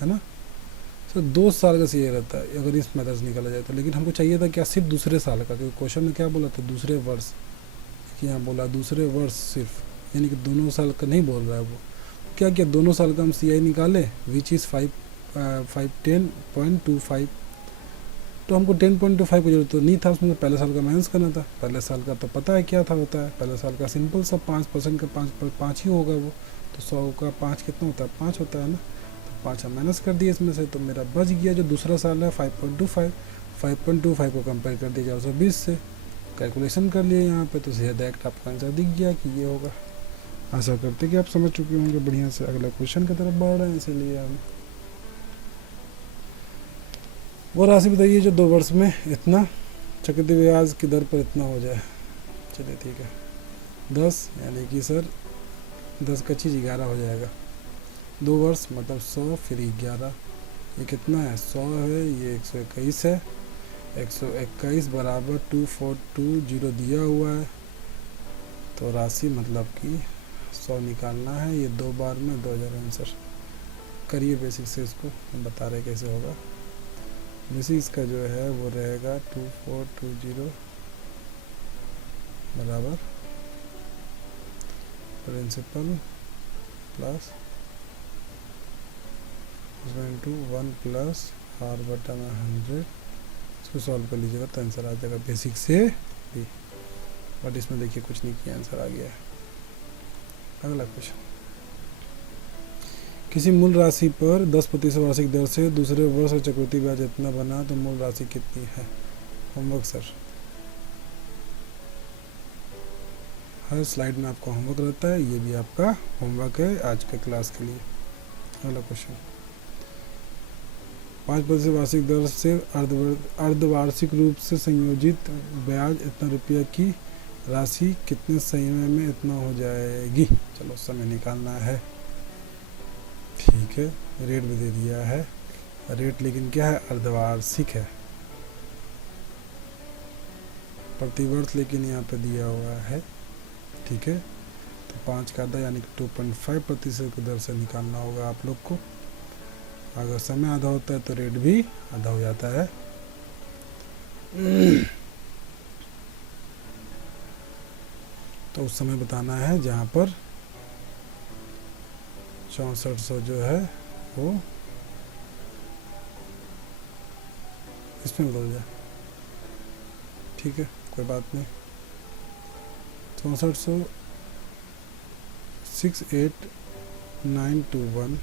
है ना। तो 2 साल का CI रहता है अगर इस मेथड से निकाला जाए तो, लेकिन हमको चाहिए था क्या, सिर्फ दूसरे साल का, क्योंकि क्वेश्चन में क्या बोला था, दूसरे वर्ष, यहाँ बोला दूसरे वर्ष सिर्फ, यानी कि दोनों साल का नहीं बोल रहा है वो। क्या क्या दोनों साल का हम CI निकाले, विच इज़ 10.25। तो हमको 10.25 की जरूरत तो नहीं था, उसमें पहले साल का माइनस करना था। पहले साल का तो पता है क्या था, होता है पहले साल का सिंपल सा 5% का 5 ही होगा वो, तो 100 का 5 कितना होता है, 5 होता है ना। तो 5 हम माइनस कर दिए इसमें से, तो मेरा बच गया जो दूसरा साल है 5.25 को कंपेयर कर दिया 420 से, कैलकुलेशन कर लिए यहाँ पे, तो सीधा डायरेक्ट आपका आंसर दिख गया कि ये होगा। आशा करते कि आप समझ चुके होंगे बढ़िया से। अगला क्वेश्चन की तरफ बढ़ रहे हैं, इसीलिए हम वो राशि बताइए जो 2 वर्ष में इतना चक्रवृद्धि ब्याज की दर पर इतना हो जाए। चलिए ठीक है, 10 यानी कि सर 10 का चीज़ 11 हो जाएगा। 2 वर्ष मतलब 100 फिर 11, ये कितना है 100 है, ये 121 है, 121 बराबर 2420 दिया हुआ है। तो राशि मतलब कि 100 निकालना है, ये 2 बार में 2000 आंसर। करिए बेसिक से, इसको हम बता रहे कैसे होगा। बेसिक इसका जो है वो रहेगा 2420 बराबर principal plus into 1 plus r बटा में 100। इसको सॉल्व कर लीजिएगा तो आंसर आ जाएगा बेसिक से भी, बट इसमें देखिए कुछ नहीं किया, आंसर आ गया है। अगला क्वेश्चन, किसी मूल राशि पर 10% वार्षिक दर से दूसरे वर्ष का चक्रवृद्धि ब्याज इतना बना तो मूल राशि कितनी है। होमवर्क सर, हर स्लाइड में आपका होमवर्क रहता है, ये भी आपका होमवर्क है आज के क्लास के लिए। अगला क्वेश्चन, 5% वार्षिक दर से अर्धवार्षिक रूप से संयोजित ब्याज इतना रुपया की राशि कितने समय में इतना हो जाएगी। चलो समय निकालना है, ठीक है, रेट भी दे दिया है, रेट लेकिन क्या है अर्धवार्षिक है, प्रतिवर्ष लेकिन यहाँ पे दिया हुआ है, ठीक है। तो 5 का आधा यानी कि 2.5% की दर से निकालना होगा आप लोग को। अगर समय आधा होता है तो रेट भी आधा हो जाता है। तो उस समय बताना है जहाँ पर 6400 जो है वो इसमें बदल जाए, ठीक है कोई बात नहीं। 6400 68921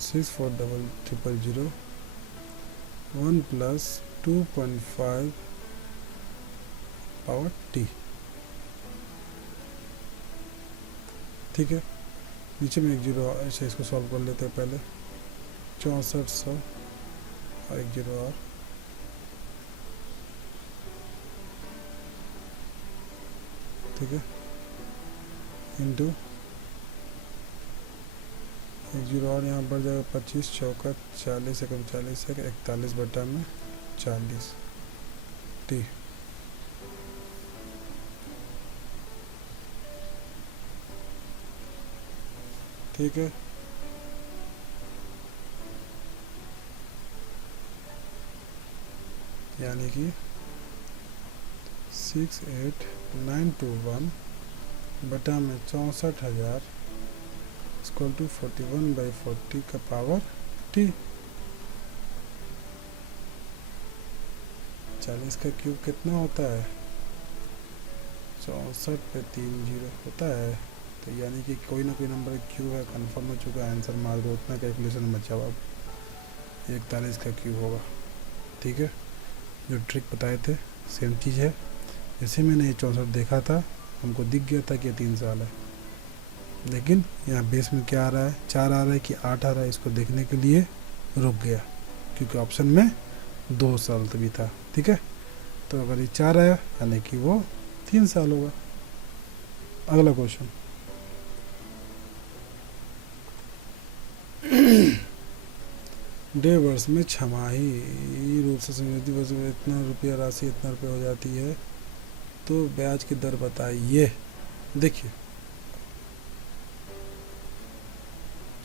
64000 1 प्लस 2.5 पावर टी, ठीक है। नीचे में एक जीरो, अच्छा इसको सॉल्व कर लेते हैं पहले। 6400 और एक जीरो और, ठीक है, इंटू एक जीरो और यहाँ बढ़ जाएगा 25 चौका 40 एकम 40 है 41 बटा में 40 टी, ठीक है। यानी कि 68921 बटा में 64,000 इक्वल टू 41/40 का पावर टी। 40 का क्यूब कितना होता है? 64 पे 3 जीरो होता है, तो यानी कि कोई ना कोई नंबर क्यूब है, कंफर्म हो चुका है। आंसर मार दो, उतना कैलकुलेशन मत जाओ। अब 41 का क्यूब होगा, ठीक है। जो ट्रिक बताए थे सेम चीज़ है। जैसे मैंने ये 64 देखा था, हमको दिख गया था कि 3 साल है, लेकिन यहाँ बेस में क्या आ रहा है, 4 आ रहा है कि 8 आ रहा है, इसको देखने के लिए रुक गया क्योंकि ऑप्शन में 2 साल तभी था, ठीक है। तो अगर ये 4 आया यानी कि वो 3 साल होगा। अगला क्वेश्चन, डे वर्ष में छमाही रूप से संयोजित वर्ष में इतना रुपया राशि इतना रुपये हो जाती है, तो ब्याज की दर बताइए। देखिए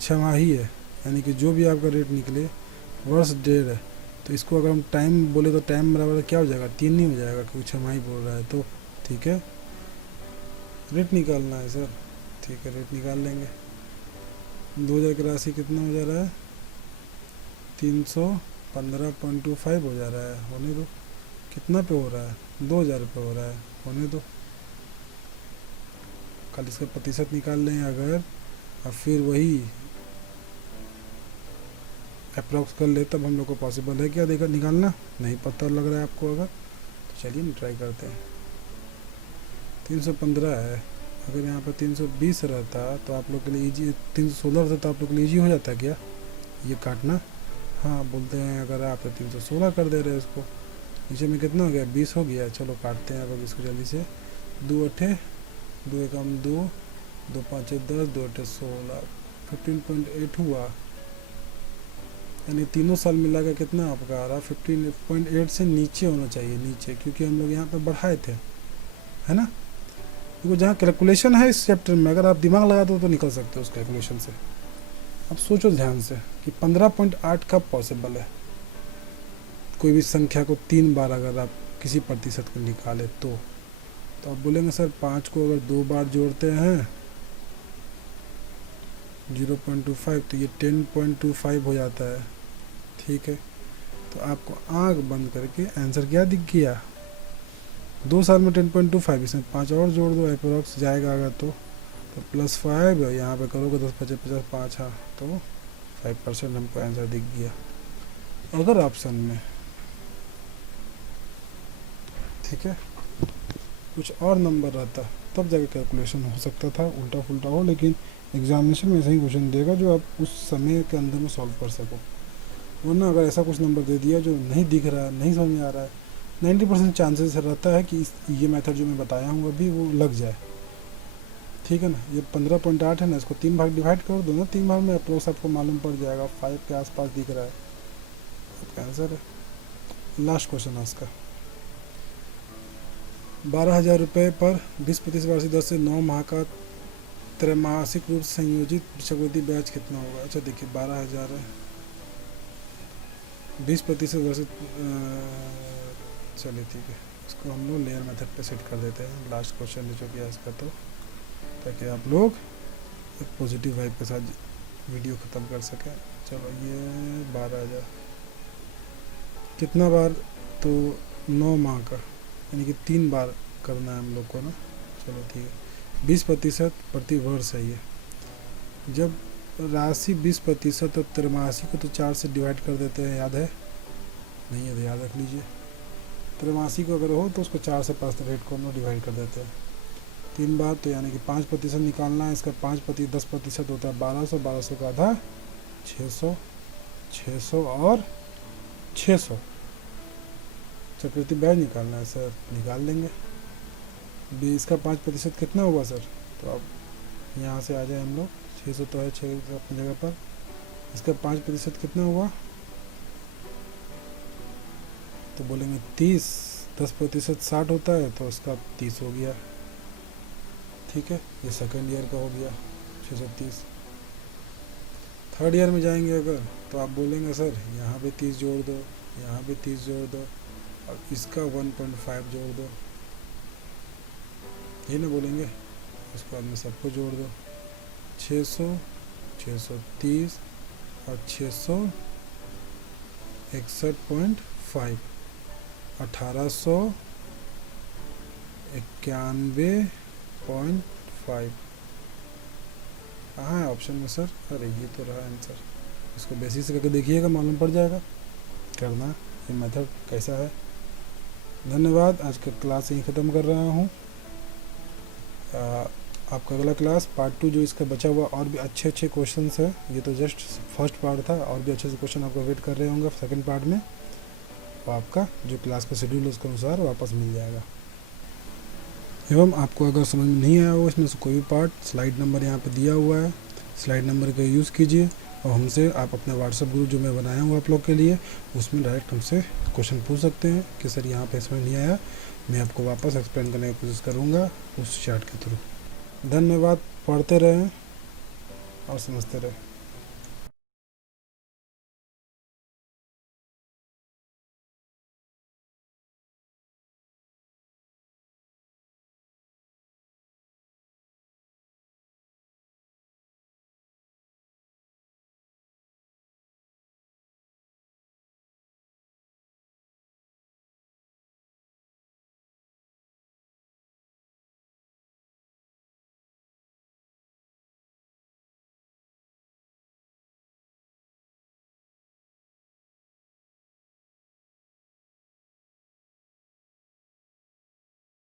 छमाही है यानी कि जो भी आपका रेट निकले, वर्ष डेढ़ है, तो इसको अगर हम टाइम बोले तो टाइम बराबर क्या हो जाएगा, 3 नहीं हो जाएगा क्योंकि छमाही बोल रहा है। तो ठीक है, रेट निकालना है सर, ठीक है रेट निकाल लेंगे। 2000 की राशि कितना हो जा रहा है, 315.25 हो जा रहा है, होने दो। कितना पे हो रहा है, 2000 पे हो रहा है, होने दो। कल इसका प्रतिशत निकाल लें अगर, और फिर वही अप्रॉक्स कर ले, तब हम लोग को पॉसिबल है क्या देखा निकालना, नहीं पता लग रहा है आपको अगर, तो चलिए ना ट्राई करते हैं। 315 है, अगर यहाँ पर 320 रहता तो आप लोग के लिए ईजी, 316 रहता तो आप लोग के लिए ईजी हो जाता क्या ये काटना। हाँ बोलते हैं अगर आप 316 कर दे रहे हैं इसको, नीचे में कितना हो गया, 20 हो गया। चलो काटते हैं अब इसको जल्दी से। 2 अठे 2 एकम 2, 2 पाँचे 10, 2 अठे 16, 15.8 हुआ। यानी तीनों साल मिला के कितना आपका आ रहा, 15.8 से नीचे होना चाहिए, नीचे, क्योंकि हम लोग यहाँ पे बढ़ाए थे, है ना। क्योंकि जहाँ कैलकुलेशन है इस चैप्टर में, अगर आप दिमाग लगा दो तो निकल सकते हो उस कैलकुलेशन से। अब सोचो ध्यान से कि 15.8 कब पॉसिबल है, कोई भी संख्या को 3 बार अगर आप किसी प्रतिशत को निकाले तो आप बोलेंगे सर 5 को अगर 2 बार जोड़ते हैं 0.25 तो ये 10.25 हो जाता है, ठीक है। तो आपको आंख बंद करके आंसर क्या दिख गया, 2 साल में 10.25, इसमें 5 और जोड़ दो, अप्रोक्स जाएगा अगर तो +5 यहाँ पे करोगे 10 × 50 = 5, हाँ तो 5% हमको आंसर दिख गया। अगर ऑप्शन में, ठीक है, कुछ और नंबर रहता तब जाके कैलकुलेशन हो सकता था, उल्टा फुल्टा हो, लेकिन एग्जामिनेशन में ऐसा ही क्वेश्चन देगा जो आप उस समय के अंदर में सॉल्व कर सको। वरना अगर ऐसा कुछ नंबर दे दिया जो नहीं दिख रहा है, नहीं समझ में आ रहा है, 90% चांसेस रहता है कि ये मेथड जो मैं बताया हूँ अभी वो लग जाए, ठीक है ना। ये 15.8 है ना, इसको 3 भाग डिवाइड कर दो ना, 3 भाग में अप्रोक्स आपको मालूम पड़ जाएगा, 5 के आसपास दिख रहा है, आपका आंसर है। लास्ट क्वेश्चन है इसका, 12,000 रुपये पर 20% वार्षिक दर से 9 माह का त्रैमासिक रूप से संयोजित चक्रवृद्धि ब्याज कितना होगा। अच्छा देखिए 12,000 है, 20% वार्षिक, चलिए ठीक है, इसको हम लोग लेयर मेथड पे सेट कर देते हैं। लास्ट क्वेश्चन है जो भी है इसका, तो ताकि आप लोग एक पॉजिटिव वाइब के साथ वीडियो ख़त्म कर सकें। चलो ये 12,000, कितना बार, तो 9 माह का, यानी कि 3 बार करना है हम लोग को ना। चलो ठीक है, 20% प्रति वर्ष है ये। जब राशि 20% और त्रैमासिक को तो 4 से डिवाइड कर देते हैं, याद है? नहीं है तो याद रख लीजिए। त्रैमासिक को अगर हो तो उसको 4 से परसेंटेज को हम लोग डिवाइड कर देते हैं 3 बार, तो यानी कि 5% निकालना है। इसका 10% होता है 1200, 1200 का आधा 600, 600 और 600। चक्रवृद्धि ब्याज निकालना है सर, निकाल लेंगे। इसका 5% कितना हुआ सर? तो अब यहाँ से आ जाए हम लोग, 600 तो है 6 अपनी जगह पर। इसका 5% कितना हुआ? तो बोलेंगे 30। 10% 60 होता है, तो उसका 30 हो गया। ठीक है, ये सेकेंड ईयर का हो गया 630। थर्ड ईयर में जाएंगे अगर, तो आप बोलेंगे सर यहाँ पे 30 जोड़ दो, यहाँ पे 30 जोड़ दो, और इसका 1.5 जोड़ दो, ये ना बोलेंगे। उसके बाद में सबको जोड़ दो, 600, 630 और 661.5, 1891.5। कहाँ है ऑप्शन में सर? अरे ये तो रहा आंसर। इसको बेसिक से करके देखिएगा, मालूम पड़ जाएगा करना ये मेथड कैसा है। धन्यवाद, आज का क्लास यहीं ख़त्म कर रहा हूँ। आपका अगला क्लास पार्ट 2 जो इसका बचा हुआ और भी अच्छे क्वेश्चन है, ये तो जस्ट फर्स्ट पार्ट था, और भी अच्छे से क्वेश्चन आपको वेट कर रहे होंगे सेकंड पार्ट में। तो आपका जो क्लास का शेड्यूल है उसके अनुसार वापस मिल जाएगा। एवं आपको अगर समझ में नहीं आया हो इसमें से कोई भी पार्ट, स्लाइड नंबर यहाँ पे दिया हुआ है, स्लाइड नंबर का यूज़ कीजिए, और हमसे आप अपने व्हाट्सएप ग्रुप जो मैं बनाया हूँ आप लोग के लिए, उसमें डायरेक्ट हमसे क्वेश्चन पूछ सकते हैं कि सर यहाँ पे समझ नहीं आया, मैं आपको वापस एक्सप्लेन करने की कोशिश करूँगा उस चार्ट के थ्रू। धन्यवाद, पढ़ते रहें और समझते रहें।